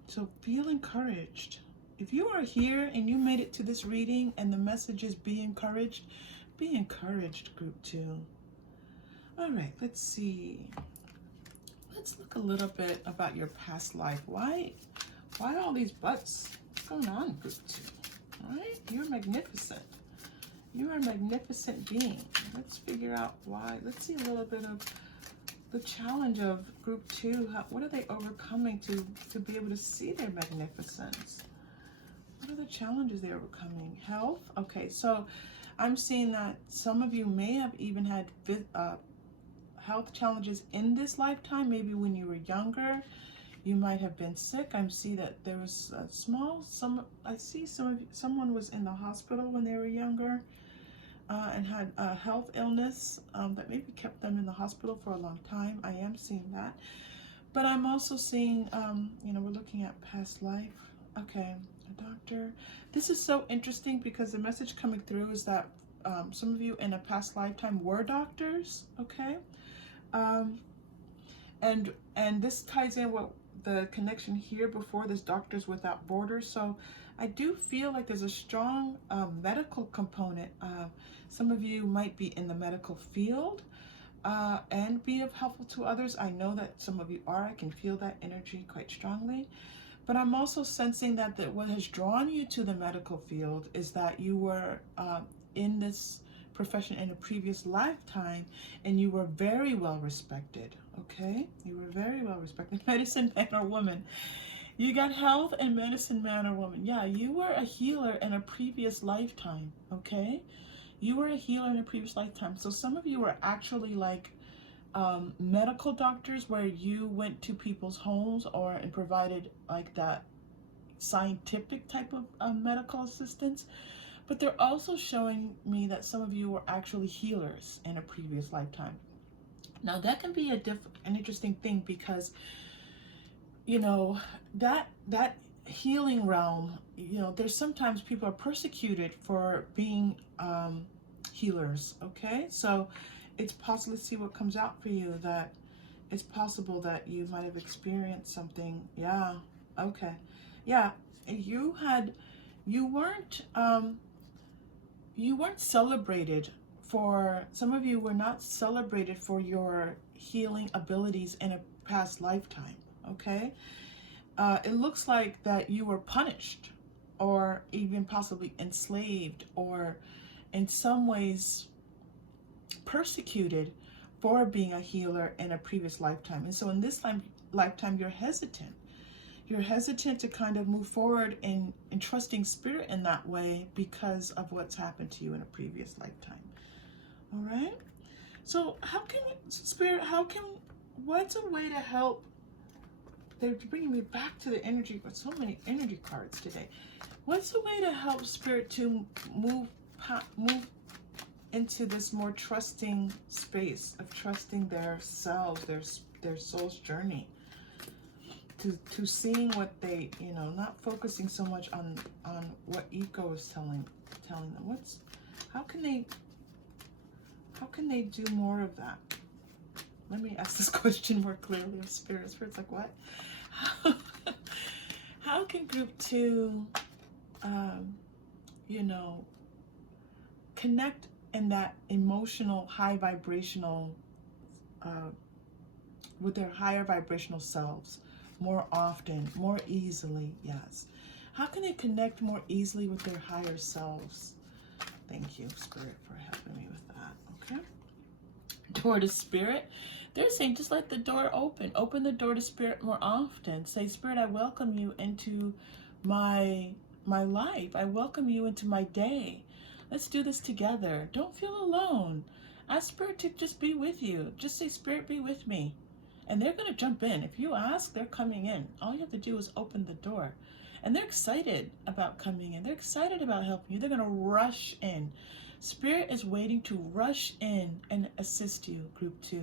So feel encouraged. If you are here and you made it to this reading and the message is be encouraged, group 2. All right, let's see. Let's look a little bit about your past life. Why all these buts? What's going on, group 2? All right, you're magnificent. You are a magnificent being. Let's figure out why. Let's see a little bit of the challenge of group 2. What are they overcoming to be able to see their magnificence? What are the challenges they're overcoming? Health? Okay, so I'm seeing that some of you may have even had health challenges in this lifetime. Maybe when you were younger, you might have been sick. I see that there was a someone was in the hospital when they were younger. And had a health illness that maybe kept them in the hospital for a long time. I am seeing that. But I'm also seeing, we're looking at past life. Okay, a doctor. This is so interesting because the message coming through is that some of you in a past lifetime were doctors, okay? And this ties in with the connection here before, this Doctors Without Borders. So I do feel like there's a strong medical component. Some of you might be in the medical field and be of helpful to others. I know that some of you are. I can feel that energy quite strongly. But I'm also sensing that what has drawn you to the medical field is that you were in this profession in a previous lifetime and you were very well respected, okay? You were very well respected. Medicine man or woman. You got health and medicine man or woman. Yeah, you were a healer in a previous lifetime, okay? You were a healer in a previous lifetime. So some of you were actually like medical doctors where you went to people's homes and provided like that scientific type of medical assistance. But they're also showing me that some of you were actually healers in a previous lifetime. Now that can be an interesting thing because, you know, that healing realm, you know, there's sometimes people are persecuted for being healers. Okay, so it's possible to see what comes out for you, that it's possible that you might have experienced something. Yeah. Okay. Yeah. You had, you weren't you weren't celebrated for, some of you were not celebrated for your healing abilities in a past lifetime. Okay. It looks like that you were punished or even possibly enslaved or in some ways persecuted for being a healer in a previous lifetime. And so in this lifetime, you're hesitant. You're hesitant to kind of move forward in trusting spirit in that way because of what's happened to you in a previous lifetime. All right? So how can, spirit, what's a way to help? They're bringing me back to the energy, but so many energy cards today. What's a way to help spirit to move into this more trusting space of trusting their selves, their soul's journey, to seeing what they, you know, not focusing so much on what ego is telling them. How can they do more of that? Let me ask this question more clearly of spirit. Spirit's like, what? How can group 2 you know, connect in that emotional high vibrational with their higher vibrational selves more often, more easily? Yes. How can they connect more easily with their higher selves? Thank you, Spirit, for helping me with that. Okay. Door to Spirit. They're saying just let the door open. Open the door to Spirit more often. Say, Spirit, I welcome you into my life. I welcome you into my day. Let's do this together. Don't feel alone. Ask Spirit to just be with you. Just say, Spirit, be with me. And they're going to jump in. If you ask, they're coming in. All you have to do is open the door. And they're excited about coming in. They're excited about helping you. They're going to rush in. Spirit is waiting to rush in and assist you, group 2.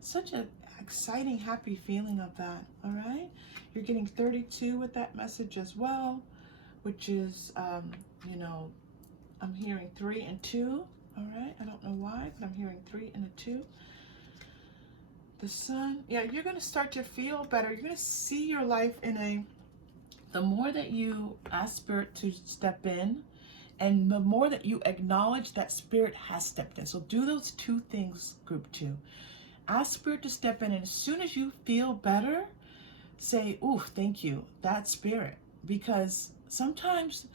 Such an exciting, happy feeling of that, all right? You're getting 32 with that message as well, which is, you know, I'm hearing 3 and 2, all right? I don't know why, but I'm hearing 3 and a 2. The Sun, yeah, you're going to start to feel better. You're going to see your life the more that you ask Spirit to step in, and the more that you acknowledge that Spirit has stepped in. So do those 2 things, group 2. Ask Spirit to step in, and as soon as you feel better, say, ooh, thank you, that's Spirit. Because sometimes,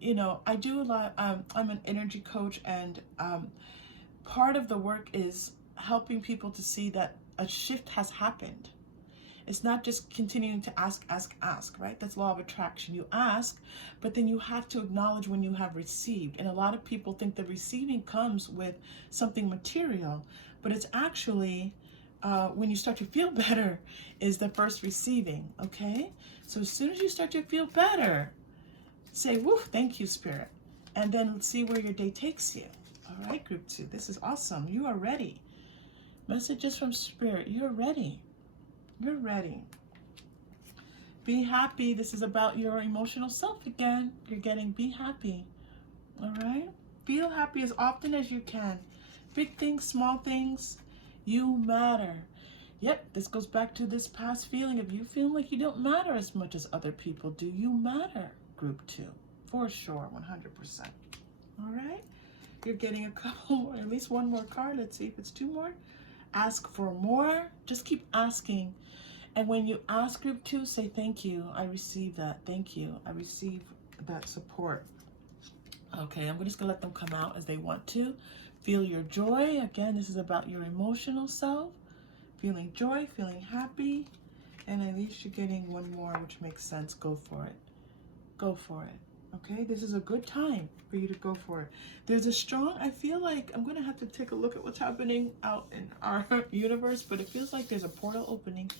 you know, I do a lot, I'm an energy coach, and part of the work is helping people to see that a shift has happened. It's not just continuing to ask, right? That's law of attraction. You ask, but then you have to acknowledge when you have received. And a lot of people think the receiving comes with something material, but it's actually when you start to feel better is the first receiving, okay? So as soon as you start to feel better, say, woo, thank you, Spirit. And then let's see where your day takes you. All right, group 2, this is awesome. You are ready. Messages from Spirit, you're ready. You're ready. Be happy. This is about your emotional self again. You're getting be happy. All right? Feel happy as often as you can. Big things, small things, you matter. Yep, this goes back to this past feeling of you feeling like you don't matter as much as other people do. You matter, group 2. For sure, 100%. All right? You're getting a couple more, at least one more card. Let's see if it's 2 more. Ask for more. Just keep asking. And when you ask group 2, say, thank you. I receive that. Thank you. I receive that support. Okay, I'm just going to let them come out as they want to. Feel your joy. Again, this is about your emotional self. Feeling joy, feeling happy. And at least you're getting one more, which makes sense. Go for it. Go for it. Okay, this is a good time for you to go for it. There's a strong, I feel like, I'm going to have to take a look at what's happening out in our universe, but it feels like there's a portal opening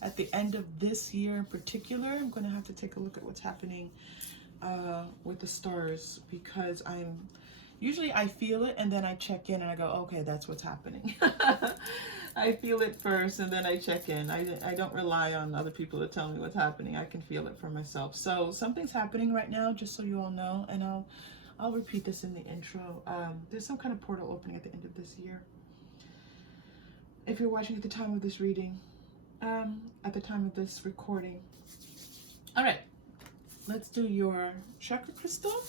at the end of this year in particular. I'm going to have to take a look at what's happening with the stars, because I'm Usually I feel it and then I check in and I go, okay, that's what's happening. I feel it first and then I check in. I don't rely on other people to tell me what's happening. I can feel it for myself. So something's happening right now, just so you all know, and I'll repeat this in the intro. There's some kind of portal opening at the end of this year. If you're watching at the time of this reading, at the time of this recording. All right, let's do your chakra crystal.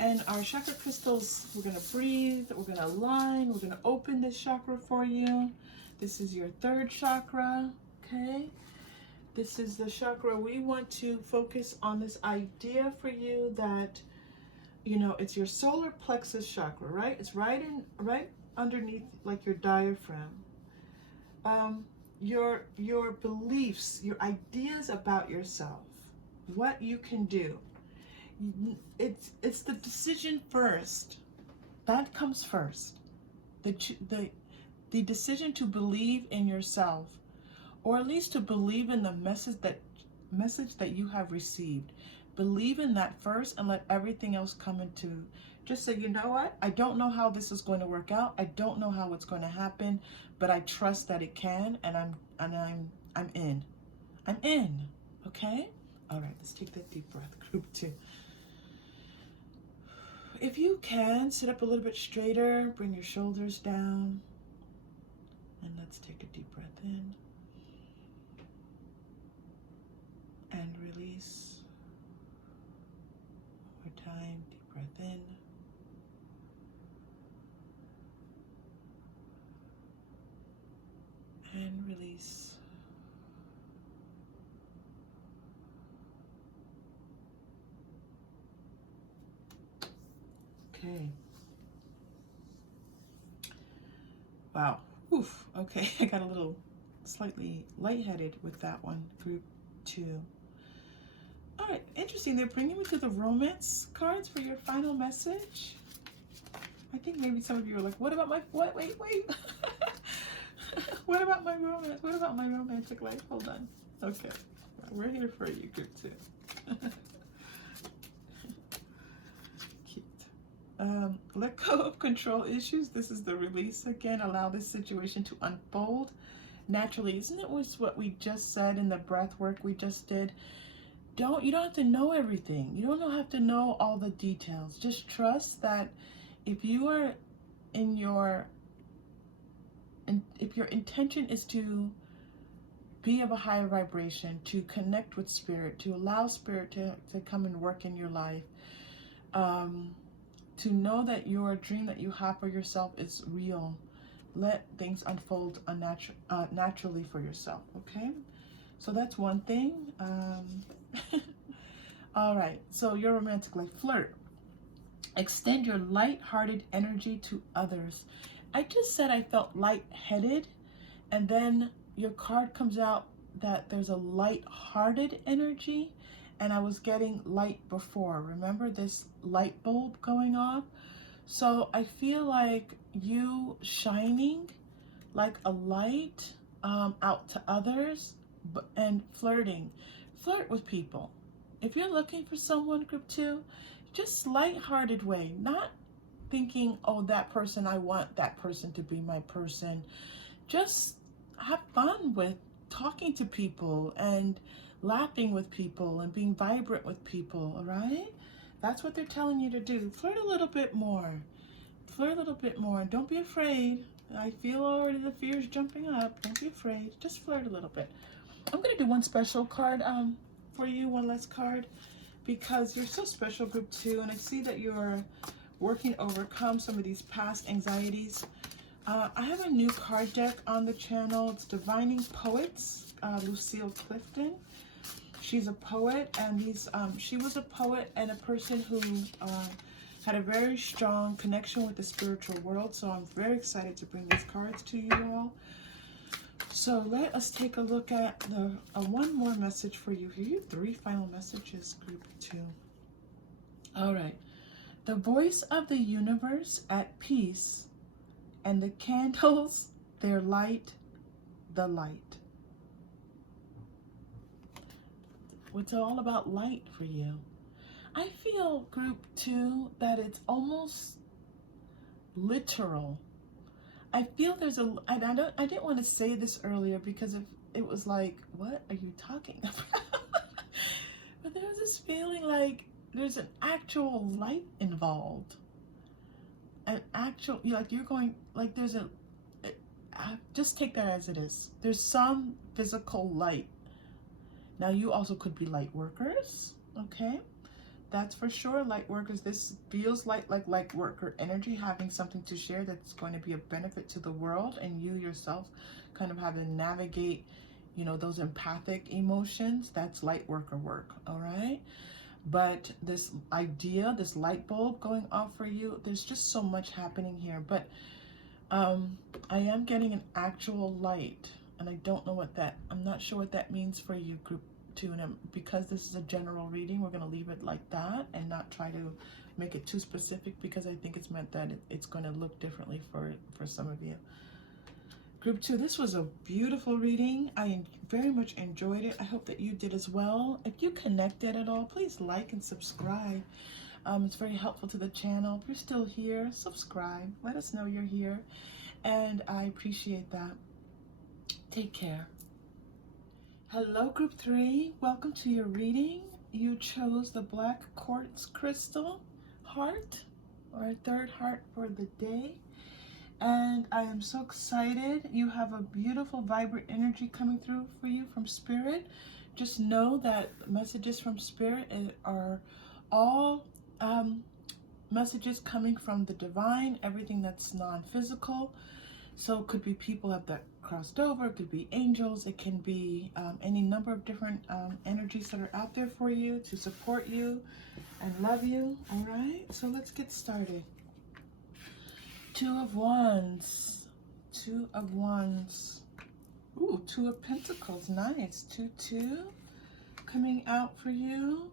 And our chakra crystals, we're going to breathe, we're going to align, we're going to open this chakra for you. This is your third chakra, okay? This is the chakra we want to focus on, this idea for you that, you know, it's your solar plexus chakra, right? It's right underneath, like, your diaphragm. Your beliefs, your ideas about yourself, what you can do. It's the decision first. That comes first. The decision to believe in yourself, or at least to believe in the message that you have received. Believe in that first and let everything else come into. Just say, you know what? I don't know how this is going to work out. I don't know how it's going to happen, but I trust that it can, and I'm in. I'm in. Okay? All right, let's take that deep breath, group 2. If you can, sit up a little bit straighter, bring your shoulders down, and let's take a deep breath in and release. One more time, deep breath in and release. Okay. Wow. Oof. Okay. I got a little slightly lightheaded with that one. Group 2. All right. Interesting. They're bringing me to the romance cards for your final message. I think maybe some of you are like, what about my, what? Wait. What about my romance? What about my romantic life? Hold on. Okay. We're here for you, group 2. Let go of control issues. This is the release again. Allow this situation to unfold naturally. Isn't it what we just said in the breath work we just did? You don't have to know everything. You don't have to know all the details. Just trust that if you are if your intention is to be of a higher vibration, to connect with spirit, to allow spirit to come and work in your life, to know that your dream that you have for yourself is real. Let things unfold naturally for yourself, okay? So that's one thing. All right, so your romantic life. Flirt. Extend your light-hearted energy to others. I just said I felt light-headed, and then your card comes out that there's a light-hearted energy, and I was getting light before. Remember this light bulb going off? So I feel like you shining like a light out to others, and flirting. Flirt with people. If you're looking for someone, group 2, just light-hearted way, not thinking, oh, that person, I want that person to be my person. Just have fun with talking to people and laughing with people and being vibrant with people, all right? That's what they're telling you to do. Flirt a little bit more. Flirt a little bit more. Don't be afraid. I feel already the fears jumping up. Don't be afraid. Just flirt a little bit. I'm going to do one special card for you, one less card, because you're so special, group 2, and I see that you're working to overcome some of these past anxieties. I have a new card deck on the channel. It's Divining Poets, Lucille Clifton. She's a poet, and she was a poet and a person who had a very strong connection with the spiritual world. So I'm very excited to bring these cards to you all. So let us take a look at the one more message for you here. 3 final messages, group 2. All right. The voice of the universe at peace, and the candles, their light, the light. It's all about light for you. I feel group 2 that it's almost literal. I feel there's I didn't want to say this earlier because if it was like, what are you talking about? But there was this feeling like there's an actual light involved. An actual, like you're going, like there's a, just take that as it is. There's some physical light. Now you also could be light workers, okay? That's for sure. Light workers, this feels like light worker energy, having something to share that's going to be a benefit to the world, and you yourself kind of having to navigate, you know, those empathic emotions. That's light worker work, all right? But this idea, this light bulb going off for you, there's just so much happening here. But I am getting an actual light, and I don't know what that, I'm not sure what that means for you, group 2. And because this is a general reading, we're going to leave it like that and not try to make it too specific, because I think it's meant that it's going to look differently for some of you. Group 2, this was a beautiful reading. I very much enjoyed it. I hope that you did as well. If you connected at all, please like and subscribe. It's very helpful to the channel. If you're still here, subscribe. Let us know you're here. And I appreciate that. Take care. Hello, Group 3. Welcome to your reading. You chose the black quartz crystal heart, or third heart for the day. And I am so excited. You have a beautiful, vibrant energy coming through for you from Spirit. Just know that messages from Spirit are all messages coming from the divine, everything that's non-physical. So it could be people that crossed over, it could be angels, it can be any number of different energies that are out there for you to support you and love you. All right, so let's get started. 2 of Wands, 2 of Wands. Ooh, 2 of Pentacles, nice. 2-2 coming out for you.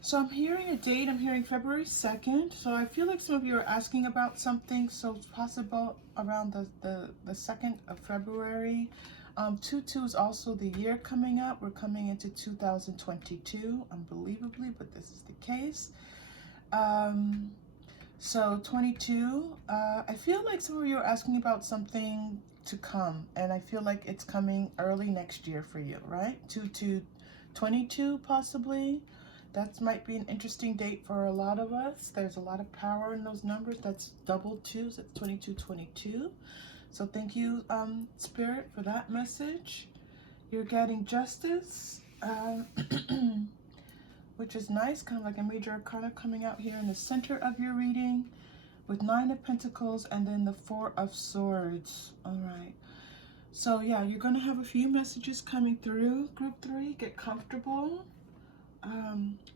So I'm hearing a date, I'm hearing February 2nd. So I feel like some of you are asking about something, so it's possible around the 2nd of February. 2-2 is also the year coming up. We're coming into 2022, unbelievably, but this is the case. So 22, I feel like some of you are asking about something to come, and I feel like it's coming early next year for you, right? 2-22 possibly. That might be an interesting date for a lot of us. There's a lot of power in those numbers. That's double twos, that's 2222. So thank you, Spirit, for that message. You're getting justice. Which is nice, kind of like a major arcana coming out here in the center of your reading with 9 of Pentacles and then the 4 of Swords. All right. So yeah, you're going to have a few messages coming through, Group 3. Get comfortable.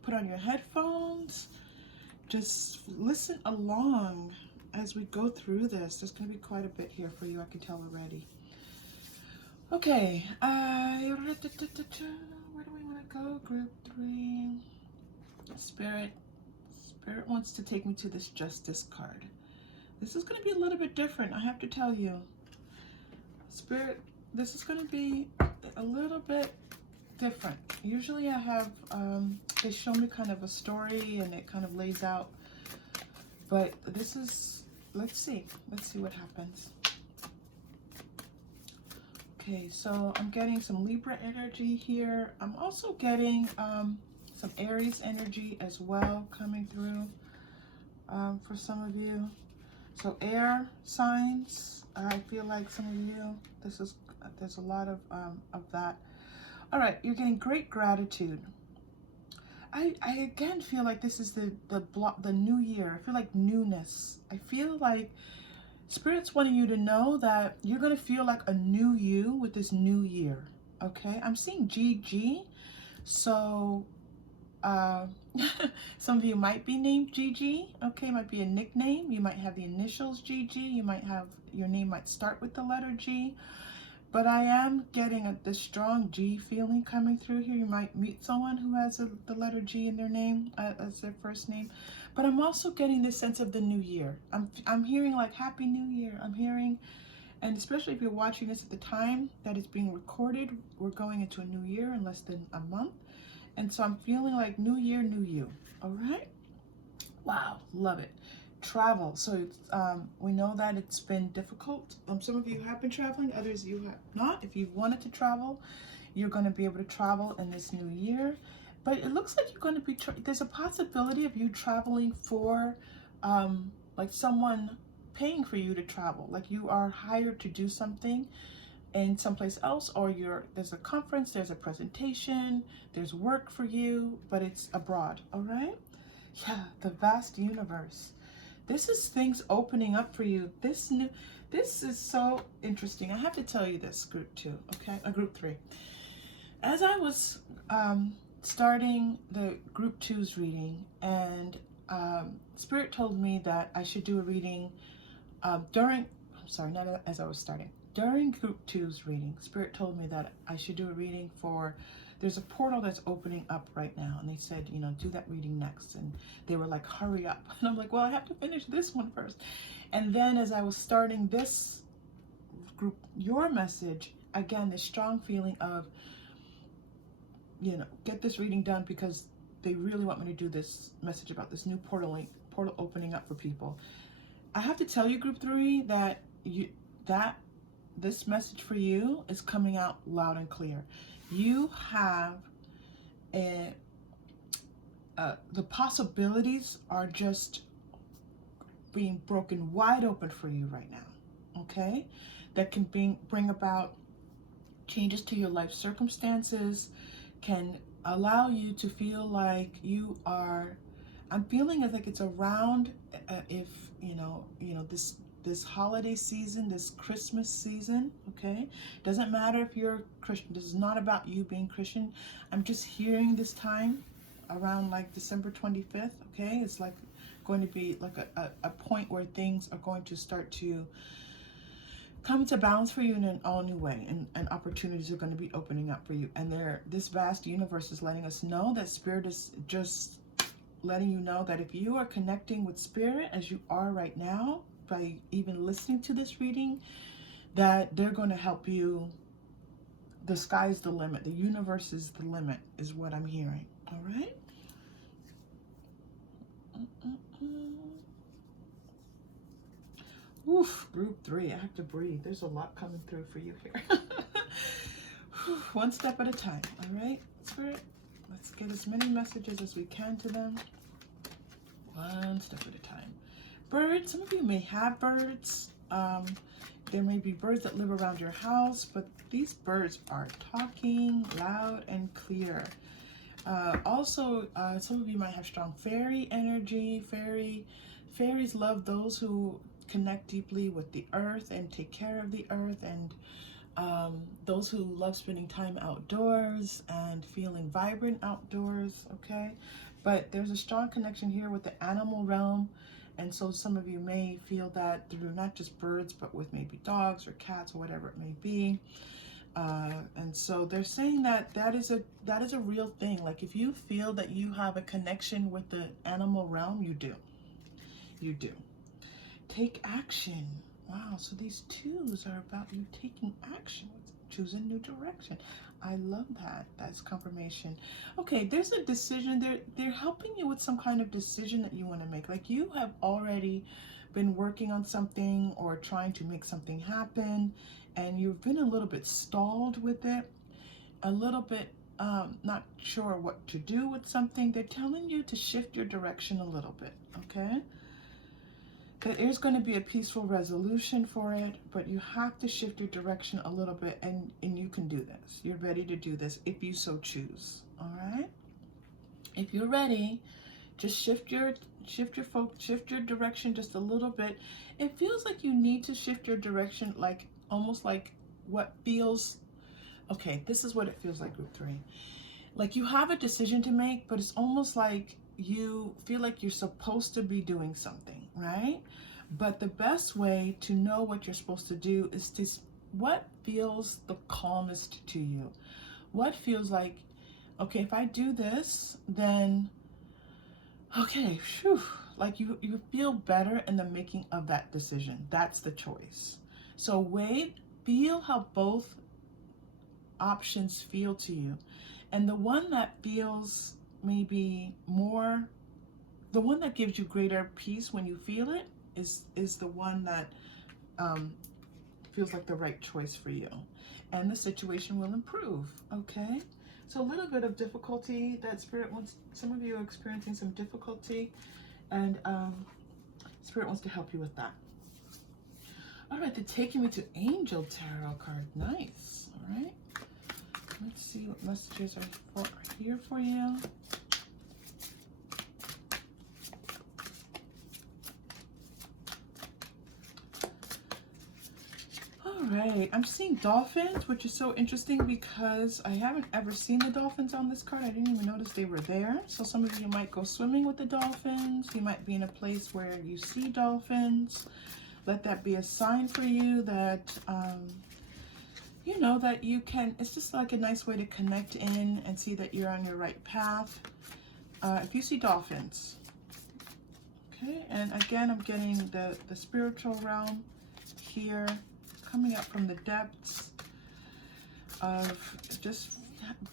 Put on your headphones. Just listen along as we go through this. There's going to be quite a bit here for you, I can tell already. Okay. Where do we want to go, Group 3? Spirit wants to take me to this Justice card. This is going to be a little bit different, I have to tell you. Spirit, this is going to be a little bit different. Usually I have, they show me kind of a story and it kind of lays out. But this is, let's see what happens. Okay, so I'm getting some Libra energy here. I'm also getting some Aries energy as well coming through for some of you. So air signs, I feel like some of you, there's a lot of that. All right, you're getting great gratitude. I again feel like this is the new year. I feel like newness. I feel like Spirit's wanting you to know that you're going to feel like a new you with this new year. Okay, I'm seeing GG. So some of you might be named GG. Okay, might be a nickname. You might have the initials GG. You might have, your name might start with the letter G. But I am getting this strong G feeling coming through here. You might meet someone who has the letter G in their name as their first name. But I'm also getting this sense of the new year. I'm hearing like Happy New Year. I'm hearing, and especially if you're watching this at the time that it's being recorded, we're going into a new year in less than a month. And so I'm feeling like new year, new you. All right. Wow, love it. Travel. So we know that it's been difficult. Some of you have been traveling, others you have not. If you've wanted to travel, you're going to be able to travel in this new year. But it looks like you're going to be, there's a possibility of you traveling for like someone paying for you to travel. Like you are hired to do something in someplace else, or there's a conference, there's a presentation, there's work for you, but it's abroad. All right. Yeah, the vast universe. This is things opening up for you. This is so interesting. I have to tell you this, group 2, okay? Group 3. As I was starting the group 2's reading, and Spirit told me that I should do a reading during group 2's reading. Spirit told me that I should do a reading for, there's a portal that's opening up right now, and they said, you know, do that reading next, and they were like, hurry up. And I'm like, well, I have to finish this one first. And then as I was starting this group, your message, again, this strong feeling of, you know, get this reading done because they really want me to do this message about this new portal opening up for people. I have to tell you, group 3, that this message for you is coming out loud and clear. You have the possibilities are just being broken wide open for you right now, okay? That can bring about changes to your life circumstances, can allow you to feel like you are, I'm feeling as like it's around, if, you know, this holiday season, this Christmas season, okay? Doesn't matter if you're Christian. This is not about you being Christian. I'm just hearing this time around like December 25th, okay? It's like going to be like a point where things are going to start to come to balance for you in an all new way, and opportunities are going to be opening up for you. And this vast universe is letting us know that Spirit is just letting you know that if you are connecting with Spirit as you are right now, by even listening to this reading, that they're going to help you. The sky's the limit. The universe is the limit, is what I'm hearing. All right? Oof, group 3. I have to breathe. There's a lot coming through for you here. One step at a time. All right, Spirit? Let's get as many messages as we can to them. One step at a time. Birds. Some of you may have birds. There may be birds that live around your house, but these birds are talking loud and clear. Also, some of you might have strong fairy energy. Fairies love those who connect deeply with the earth and take care of the earth, and those who love spending time outdoors and feeling vibrant outdoors, okay? But there's a strong connection here with the animal realm, and so some of you may feel that through not just birds, but with maybe dogs or cats or whatever it may be. And so they're saying that is a real thing. Like if you feel that you have a connection with the animal realm, you do. You do. Take action. Wow, so these 2s are about you taking action, choosing new direction. I love that. That's confirmation. Okay, there's a decision. They're helping you with some kind of decision that you want to make. Like you have already been working on something or trying to make something happen, and you've been a little bit stalled with it, a little bit not sure what to do with something. They're telling you to shift your direction a little bit, okay? There is going to be a peaceful resolution for it, but you have to shift your direction a little bit, and you can do this. You're ready to do this if you so choose, all right? If you're ready, just shift your direction just a little bit. It feels like you need to shift your direction, like almost like what feels, okay, this is what it feels like, group 3. Like you have a decision to make, but it's almost like you feel like you're supposed to be doing something, right? But the best way to know what you're supposed to do is to, what feels the calmest to you? What feels like, okay, if I do this, then, okay, phew, like you feel better in the making of that decision. That's the choice. So feel how both options feel to you. And the one that feels maybe more, the one that gives you greater peace when you feel it is the one that feels like the right choice for you. And the situation will improve, okay? So a little bit of difficulty that Spirit wants, some of you are experiencing some difficulty, and Spirit wants to help you with that. All right, they're taking me to Angel Tarot card. Nice, all right. Let's see what messages are here for you. All right, I'm seeing dolphins, which is so interesting because I haven't ever seen the dolphins on this card. I didn't even notice they were there. So some of you might go swimming with the dolphins. You might be in a place where you see dolphins. Let that be a sign for you that, you know, that you can, it's just like a nice way to connect in and see that you're on your right path. If you see dolphins, okay, and again, I'm getting the spiritual realm here, coming up from the depths of just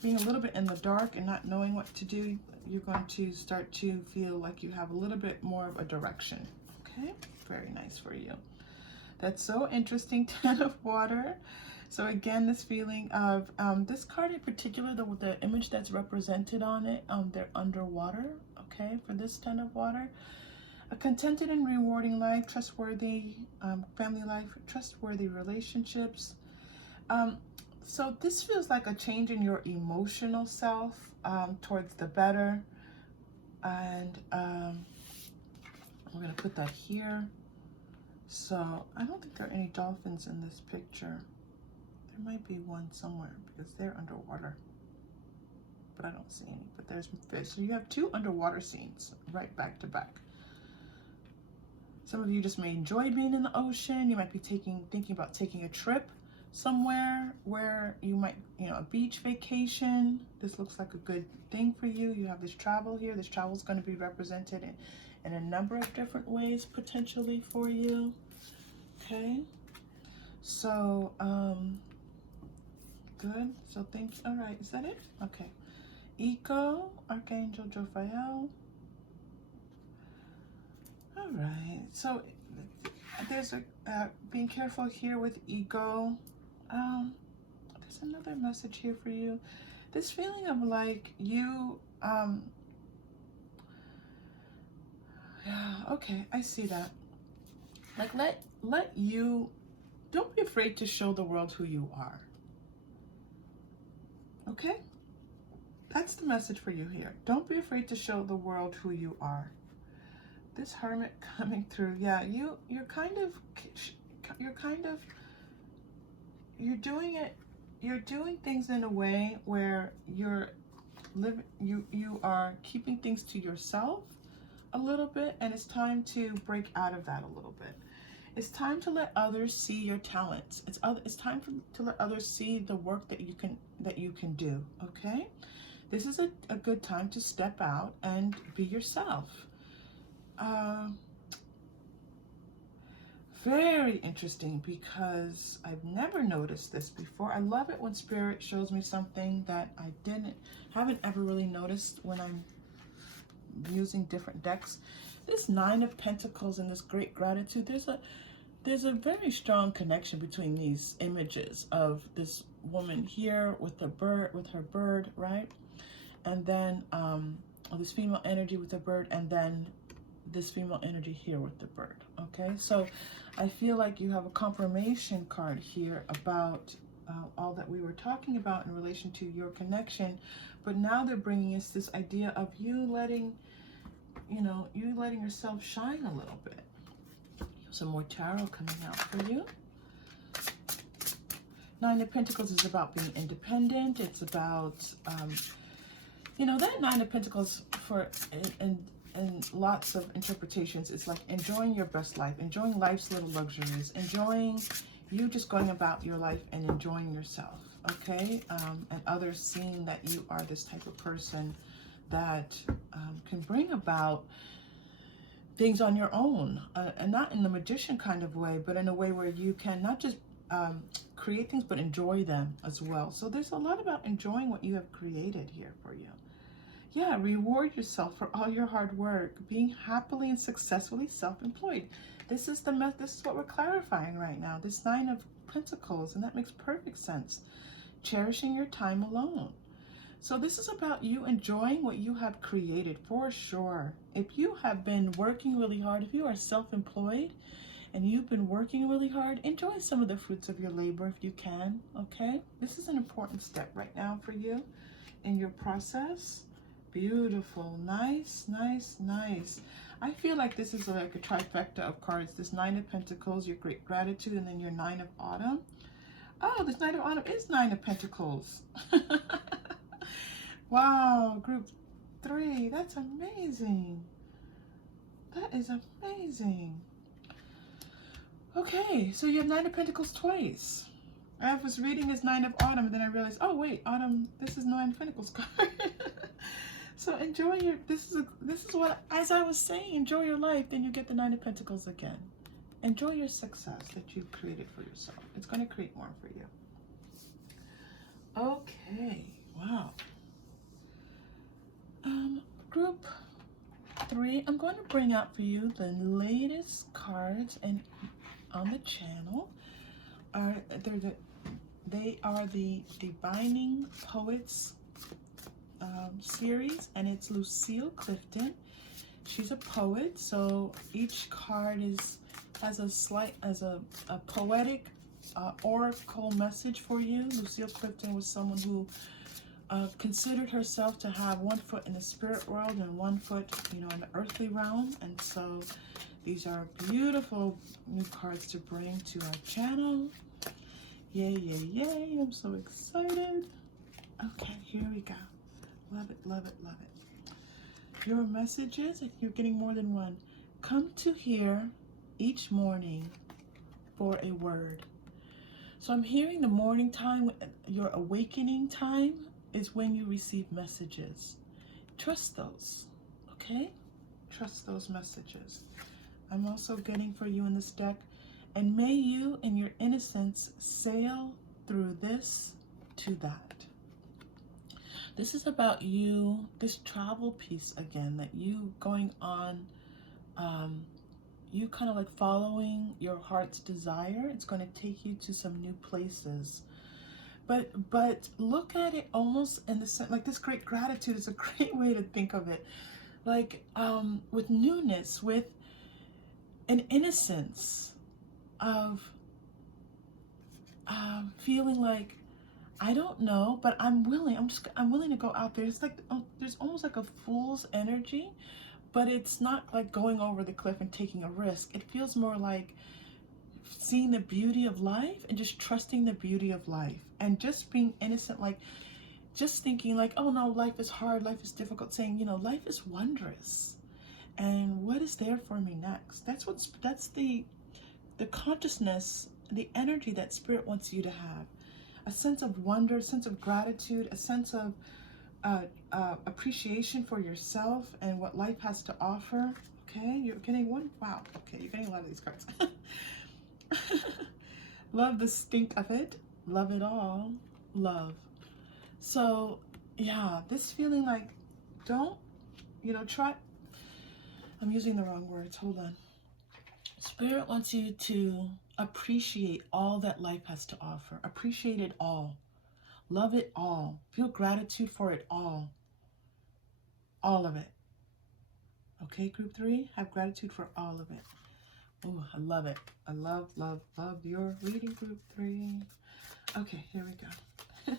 being a little bit in the dark and not knowing what to do. You're going to start to feel like you have a little bit more of a direction. Okay, very nice for you. That's so interesting. 10 of water. So again, this feeling of this card in particular, the image that's represented on it, they're underwater. Okay, for this 10 of water. A contented and rewarding life, trustworthy family life, trustworthy relationships. So this feels like a change in your emotional self towards the better. And we're going to put that here. So I don't think there are any dolphins in this picture. There might be one somewhere because they're underwater. But I don't see any. But there's fish. So you have 2 underwater scenes right back to back. Some of you just may enjoy being in the ocean. You might be thinking about taking a trip somewhere where you might, you know, a beach vacation. This looks like a good thing for you. You have this travel here. This travel is going to be represented in a number of different ways potentially for you. Okay. So, good. So thank you. All right. Is that it? Okay. Eco, Archangel Jophiel. All right, so there's a being careful here with ego. There's another message here for you. This feeling of like you, yeah, okay, I see that. Like let you, don't be afraid to show the world who you are. Okay, that's the message for you here. Don't be afraid to show the world who you are. This Hermit coming through, yeah, you're doing things in a way where you are keeping things to yourself a little bit, and it's time to break out of that a little bit. It's time to let others see your talents. It's time to let others see the work that you can do. Okay, this is a good time to step out and be yourself. Very interesting because I've never noticed this before. I love it when Spirit shows me something that I haven't ever really noticed when I'm using different decks. This 9 of Pentacles and this great gratitude, there's a very strong connection between these images of this woman here with her bird, right? And then this female energy with the bird, and then this female energy here with the bird. Okay, so I feel like you have a confirmation card here about all that we were talking about in relation to your connection, but now they're bringing us this idea of you letting yourself shine a little bit. Some more tarot coming out for you. 9 of Pentacles is about being independent. It's about that 9 of Pentacles and lots of interpretations. It's like enjoying your best life, enjoying life's little luxuries, enjoying you just going about your life and enjoying yourself, okay? And others seeing that you are this type of person that can bring about things on your own, and not in the magician kind of way, but in a way where you can not just create things, but enjoy them as well. So there's a lot about enjoying what you have created here for you. Yeah, reward yourself for all your hard work, being happily and successfully self-employed. This is what we're clarifying right now. This Nine of Pentacles, and that makes perfect sense. Cherishing your time alone. So this is about you enjoying what you have created for sure. If you have been working really hard, if you are self-employed and you've been working really hard, enjoy some of the fruits of your labor if you can, okay? This is an important step right now for you in your process. Beautiful. Nice, nice, nice. I feel like this is like a trifecta of cards. This Nine of Pentacles, your great gratitude, and then your Nine of Autumn. Oh, this Nine of Autumn is Nine of Pentacles. Wow, group 3. That's amazing. That is amazing. Okay, so you have Nine of Pentacles twice. I was reading as Nine of Autumn, and then I realized, oh wait, Autumn, this is Nine of Pentacles card. So enjoy your, this is what, as I was saying, enjoy your life, then you get the Nine of Pentacles again. Enjoy your success that you've created for yourself. It's going to create more for you. Okay, wow. Group 3, I'm going to bring out for you the latest cards and on the channel. They are the Divining Poets series, and it's Lucille Clifton. She's a poet, so each card has a poetic oracle message for you. Lucille Clifton was someone who considered herself to have one foot in the spirit world and one foot, in the earthly realm. And so these are beautiful new cards to bring to our channel. Yay, yay, yay. I'm so excited. Okay, here we go. Love it, love it, love it. Your messages, if you're getting more than one, come to here each morning for a word. So I'm hearing the morning time, your awakening time, is when you receive messages. Trust those, okay? Trust those messages. I'm also getting for you in this deck, and may you in your innocence sail through this to that. This is about you, this travel piece again, that you going on, you kind of like following your heart's desire. It's going to take you to some new places. But look at it almost in the sense, like this great gratitude is a great way to think of it. Like with newness, with an innocence of feeling like, I don't know, but I'm willing. I'm willing to go out there. It's like there's almost like a fool's energy, but it's not like going over the cliff and taking a risk. It feels more like seeing the beauty of life and just trusting the beauty of life and just being innocent, like just thinking like, oh no, life is hard, life is difficult, saying, life is wondrous and what is there for me next. That's the consciousness, the energy that spirit wants you to have. A sense of wonder, a sense of gratitude, a sense of appreciation for yourself and what life has to offer. Okay, you're getting one. Wow. Okay, you're getting a lot of these cards. Love the stink of it. Love it all. Love. So, yeah, this feeling like, don't, try. I'm using the wrong words. Hold on. Spirit wants you to appreciate all that life has to offer. Appreciate it all. Love it all. Feel gratitude for it all. All of it. Okay, group 3, have gratitude for all of it. Oh, I love it. I love, love, love your reading, group 3. Okay, here we go.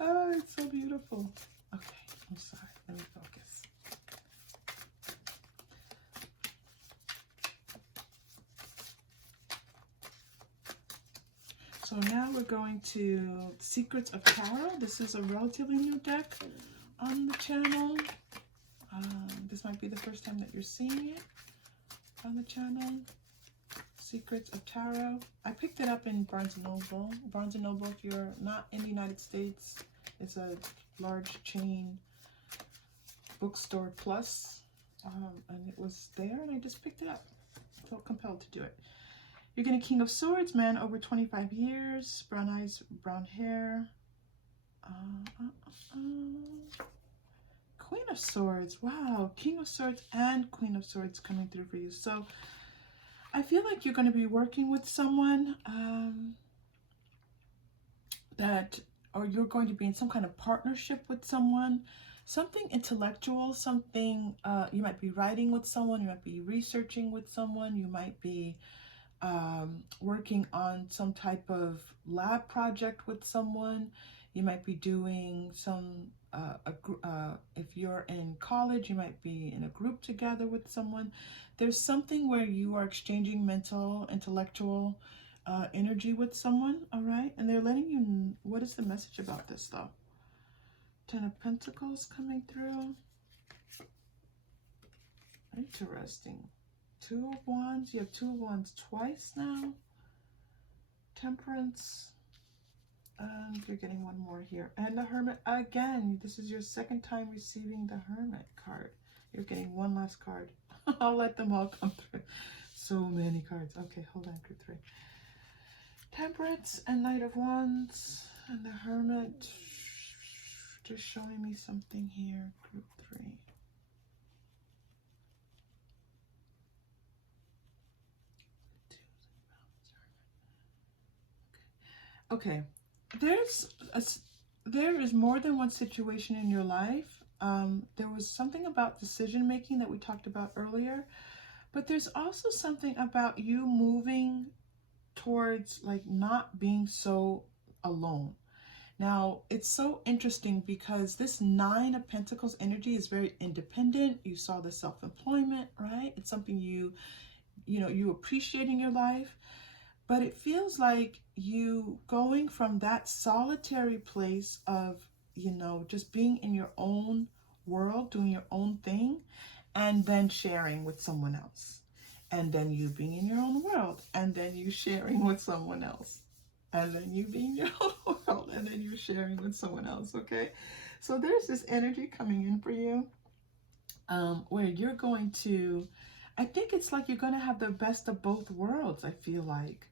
Oh, it's so beautiful. Okay, I'm sorry. Let me focus. So now we're going to Secrets of Tarot. This is a relatively new deck on the channel. This might be the first time that you're seeing it on the channel. Secrets of Tarot. I picked it up in Barnes & Noble. Barnes & Noble, if you're not in the United States, it's a large chain bookstore plus. And it was there and I just picked it up. Felt compelled to do it. You're getting King of Swords, man, over 25 years, brown eyes, brown hair. Queen of Swords, wow, King of Swords and Queen of Swords coming through for you. So I feel like you're going to be working with someone or you're going to be in some kind of partnership with someone, something intellectual, something, you might be writing with someone, you might be researching with someone, you might be working on some type of lab project with someone, you might be doing some, if you're in college, you might be in a group together with someone. There's something where you are exchanging mental, intellectual energy with someone, all right? And they're letting you, what is the message about this though? Ten of Pentacles coming through. Interesting. Two of Wands. You have Two of Wands twice now. Temperance. And you're getting one more here. And the Hermit again. This is your second time receiving the Hermit card. You're getting one last card. I'll let them all come through. So many cards. Okay, hold on, group 3. Temperance and Knight of Wands and the Hermit. Just showing me something here, group 3. Okay, there is more than one situation in your life. There was something about decision making that we talked about earlier, but there's also something about you moving towards like not being so alone. Now, it's so interesting because this 9 of Pentacles energy is very independent. You saw the self-employment, right? It's something you appreciate in your life. But it feels like you going from that solitary place of, just being in your own world, doing your own thing, and then sharing with someone else. And then you being in your own world, and then you sharing with someone else. And then you being in your own world, and then you sharing with someone else, okay? So there's this energy coming in for you where you're going to, I think it's like you're going to have the best of both worlds, I feel like.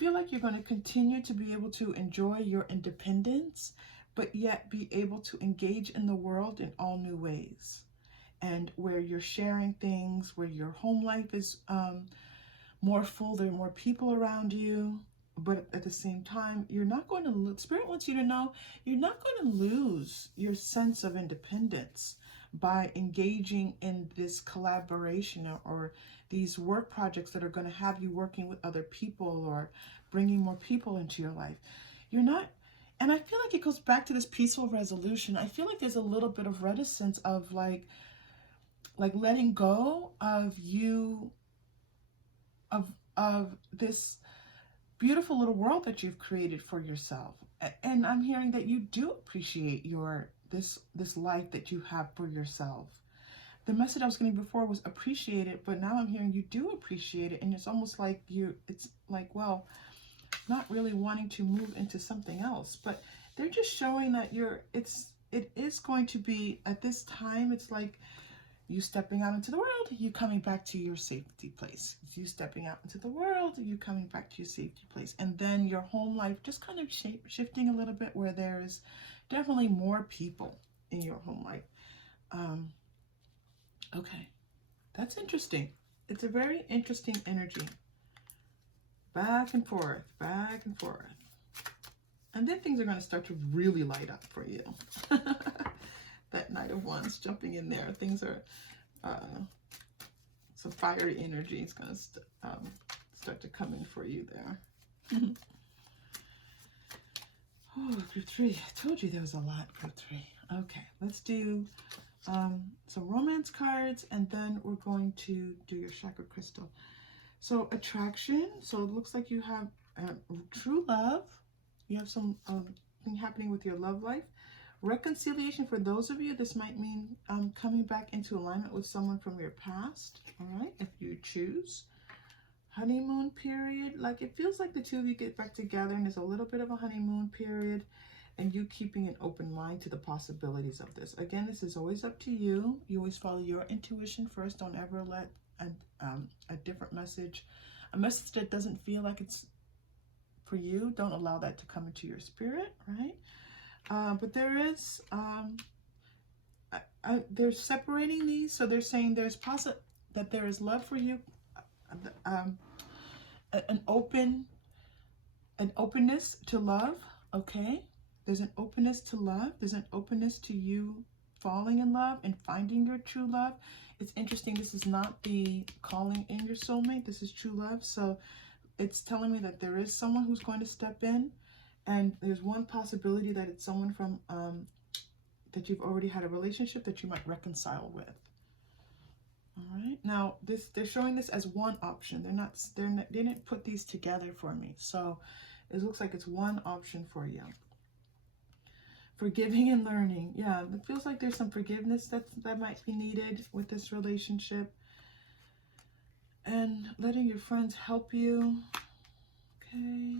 You're going to continue to be able to enjoy your independence, but yet be able to engage in the world in all new ways. And where you're sharing things, where your home life is more full, there are more people around you, but at the same time, you're not going to, Spirit wants you to know, you're not going to lose your sense of independence by engaging in this collaboration or these work projects that are going to have you working with other people or bringing more people into your life. You're not, and I feel like it goes back to this peaceful resolution. I feel like there's a little bit of reticence of like letting go of you, of this beautiful little world that you've created for yourself. And I'm hearing that you do appreciate this life that you have for yourself. The message I was getting before was appreciate it, but now I'm hearing you do appreciate it, and it's almost like it's like, well, not really wanting to move into something else. But they're just showing that it is going to be, at this time, it's like you stepping out into the world, you coming back to your safety place. You stepping out into the world, you coming back to your safety place. And then your home life just kind of shifting a little bit, where there's definitely more people in your home life. Okay, that's interesting. It's a very interesting energy. Back and forth, back and forth. And then things are going to start to really light up for you. That Knight of Wands jumping in there. Things are, some fiery energy is going to start to come in for you there. Oh, group 3. I told you there was a lot, group 3. Okay, let's do some romance cards, and then we're going to do your chakra crystal. So attraction. So it looks like you have true love. You have some thing happening with your love life. Reconciliation, for those of you, this might mean coming back into alignment with someone from your past, all right, if you choose. Honeymoon period, like it feels like the two of you get back together and there's a little bit of a honeymoon period, and you keeping an open mind to the possibilities of this. Again, this is always up to you. You always follow your intuition first. Don't ever let a different message A message that doesn't feel like it's for you, don't allow that to come into your spirit, right? But there is, they're separating these, so they're saying there's that there is love for you, an openness to love, okay? There's an openness to love. There's an openness to you falling in love and finding your true love. It's interesting, this is not the calling in your soulmate. This is true love. So it's telling me that there is someone who's going to step in, and there's one possibility that it's someone from that you've already had a relationship that you might reconcile with. All right. Now they're showing this as one option. They didn't put these together for me. So it looks like it's one option for you. Forgiving and learning. Yeah, it feels like there's some forgiveness that might be needed with this relationship. And letting your friends help you. Okay.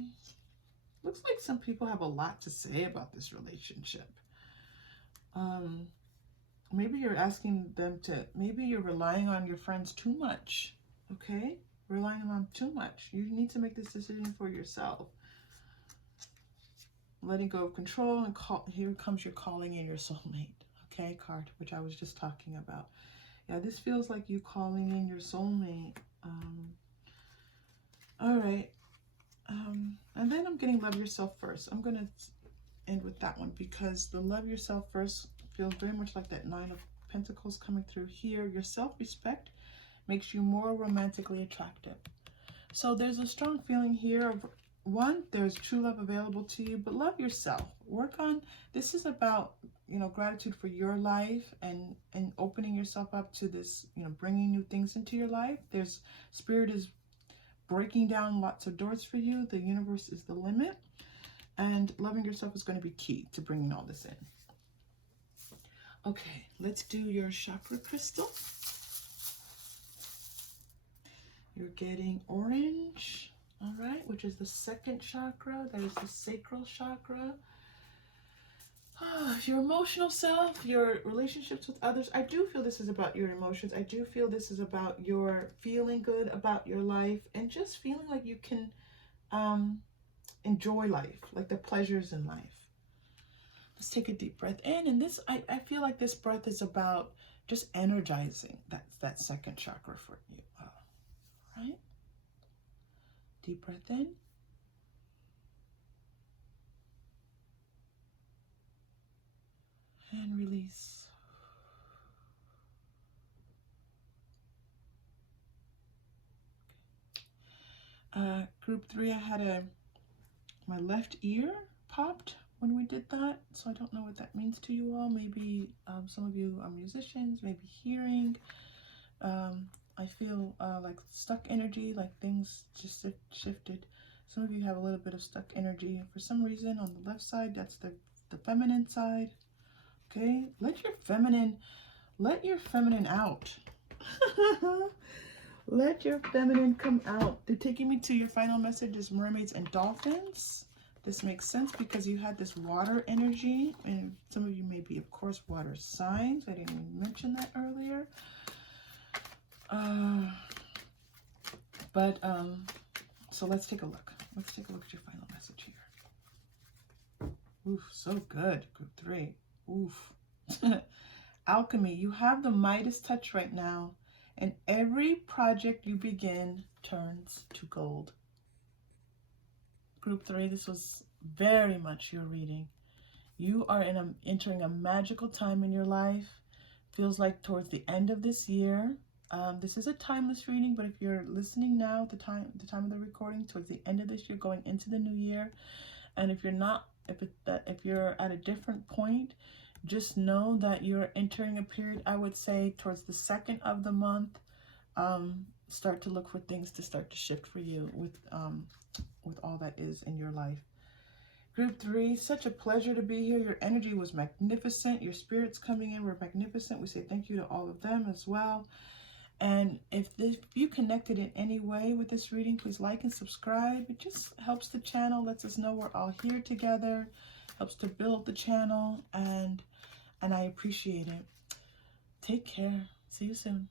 Looks like some people have a lot to say about this relationship. Maybe you're asking them to, maybe you're relying on your friends too much. Okay? Relying on them too much. You need to make this decision for yourself. Letting go of control, and here comes your calling in your soulmate. Okay, card, which I was just talking about. Yeah, this feels like you calling in your soulmate. All right. And then I'm getting love yourself first. I'm going to end with that one because the love yourself first feels very much like that Nine of Pentacles coming through here. Your self-respect makes you more romantically attractive. So there's a strong feeling here of, one, there's true love available to you, but love yourself. Work on, this is about, you know, gratitude for your life and opening yourself up to this, you know, bringing new things into your life. There's, Spirit is breaking down lots of doors for you. The universe is the limit. And loving yourself is going to be key to bringing all this in. Okay, let's do your chakra crystal. You're getting orange, all right, which is the second chakra. That is the sacral chakra. Your emotional self, your relationships with others. I do feel this is about your emotions. I do feel this is about your feeling good about your life and just feeling like you can enjoy life, like the pleasures in life. Let's take a deep breath in. And this, I feel like this breath is about just energizing that second chakra for you. Right? Deep breath in. And release. Group 3, I had my left ear popped when we did that, so I don't know what that means to you all. Maybe some of you are musicians, maybe hearing. I feel like stuck energy, like things just shifted. Some of you have a little bit of stuck energy for some reason on the left side. That's the feminine side. Okay, let your feminine out. Let your feminine come out. They're taking me to your final message is mermaids and dolphins. This makes sense because you had this water energy, and some of you may be, of course, water signs. I didn't even mention that earlier. So let's take a look. Let's take a look at your final message here. Oof, so good. Group 3. Oof. Alchemy, you have the Midas touch right now, and every project you begin turns to gold. Group 3, this was very much your reading. You are entering a magical time in your life. Feels like towards the end of this year. This is a timeless reading, but if you're listening now, the time of the recording, towards the end of this year, going into the new year, and if you're not, if you're at a different point, just know that you're entering a period, I would say, towards the second of the month. Start to look for things to start to shift for you with all that is in your life. Group 3, such a pleasure to be here. Your energy was magnificent. Your spirits coming in were magnificent. We say thank you to all of them as well. And if you connected in any way with this reading, please like and subscribe. It just helps the channel, lets us know we're all here together, helps to build the channel, and I appreciate it. Take care. See you soon.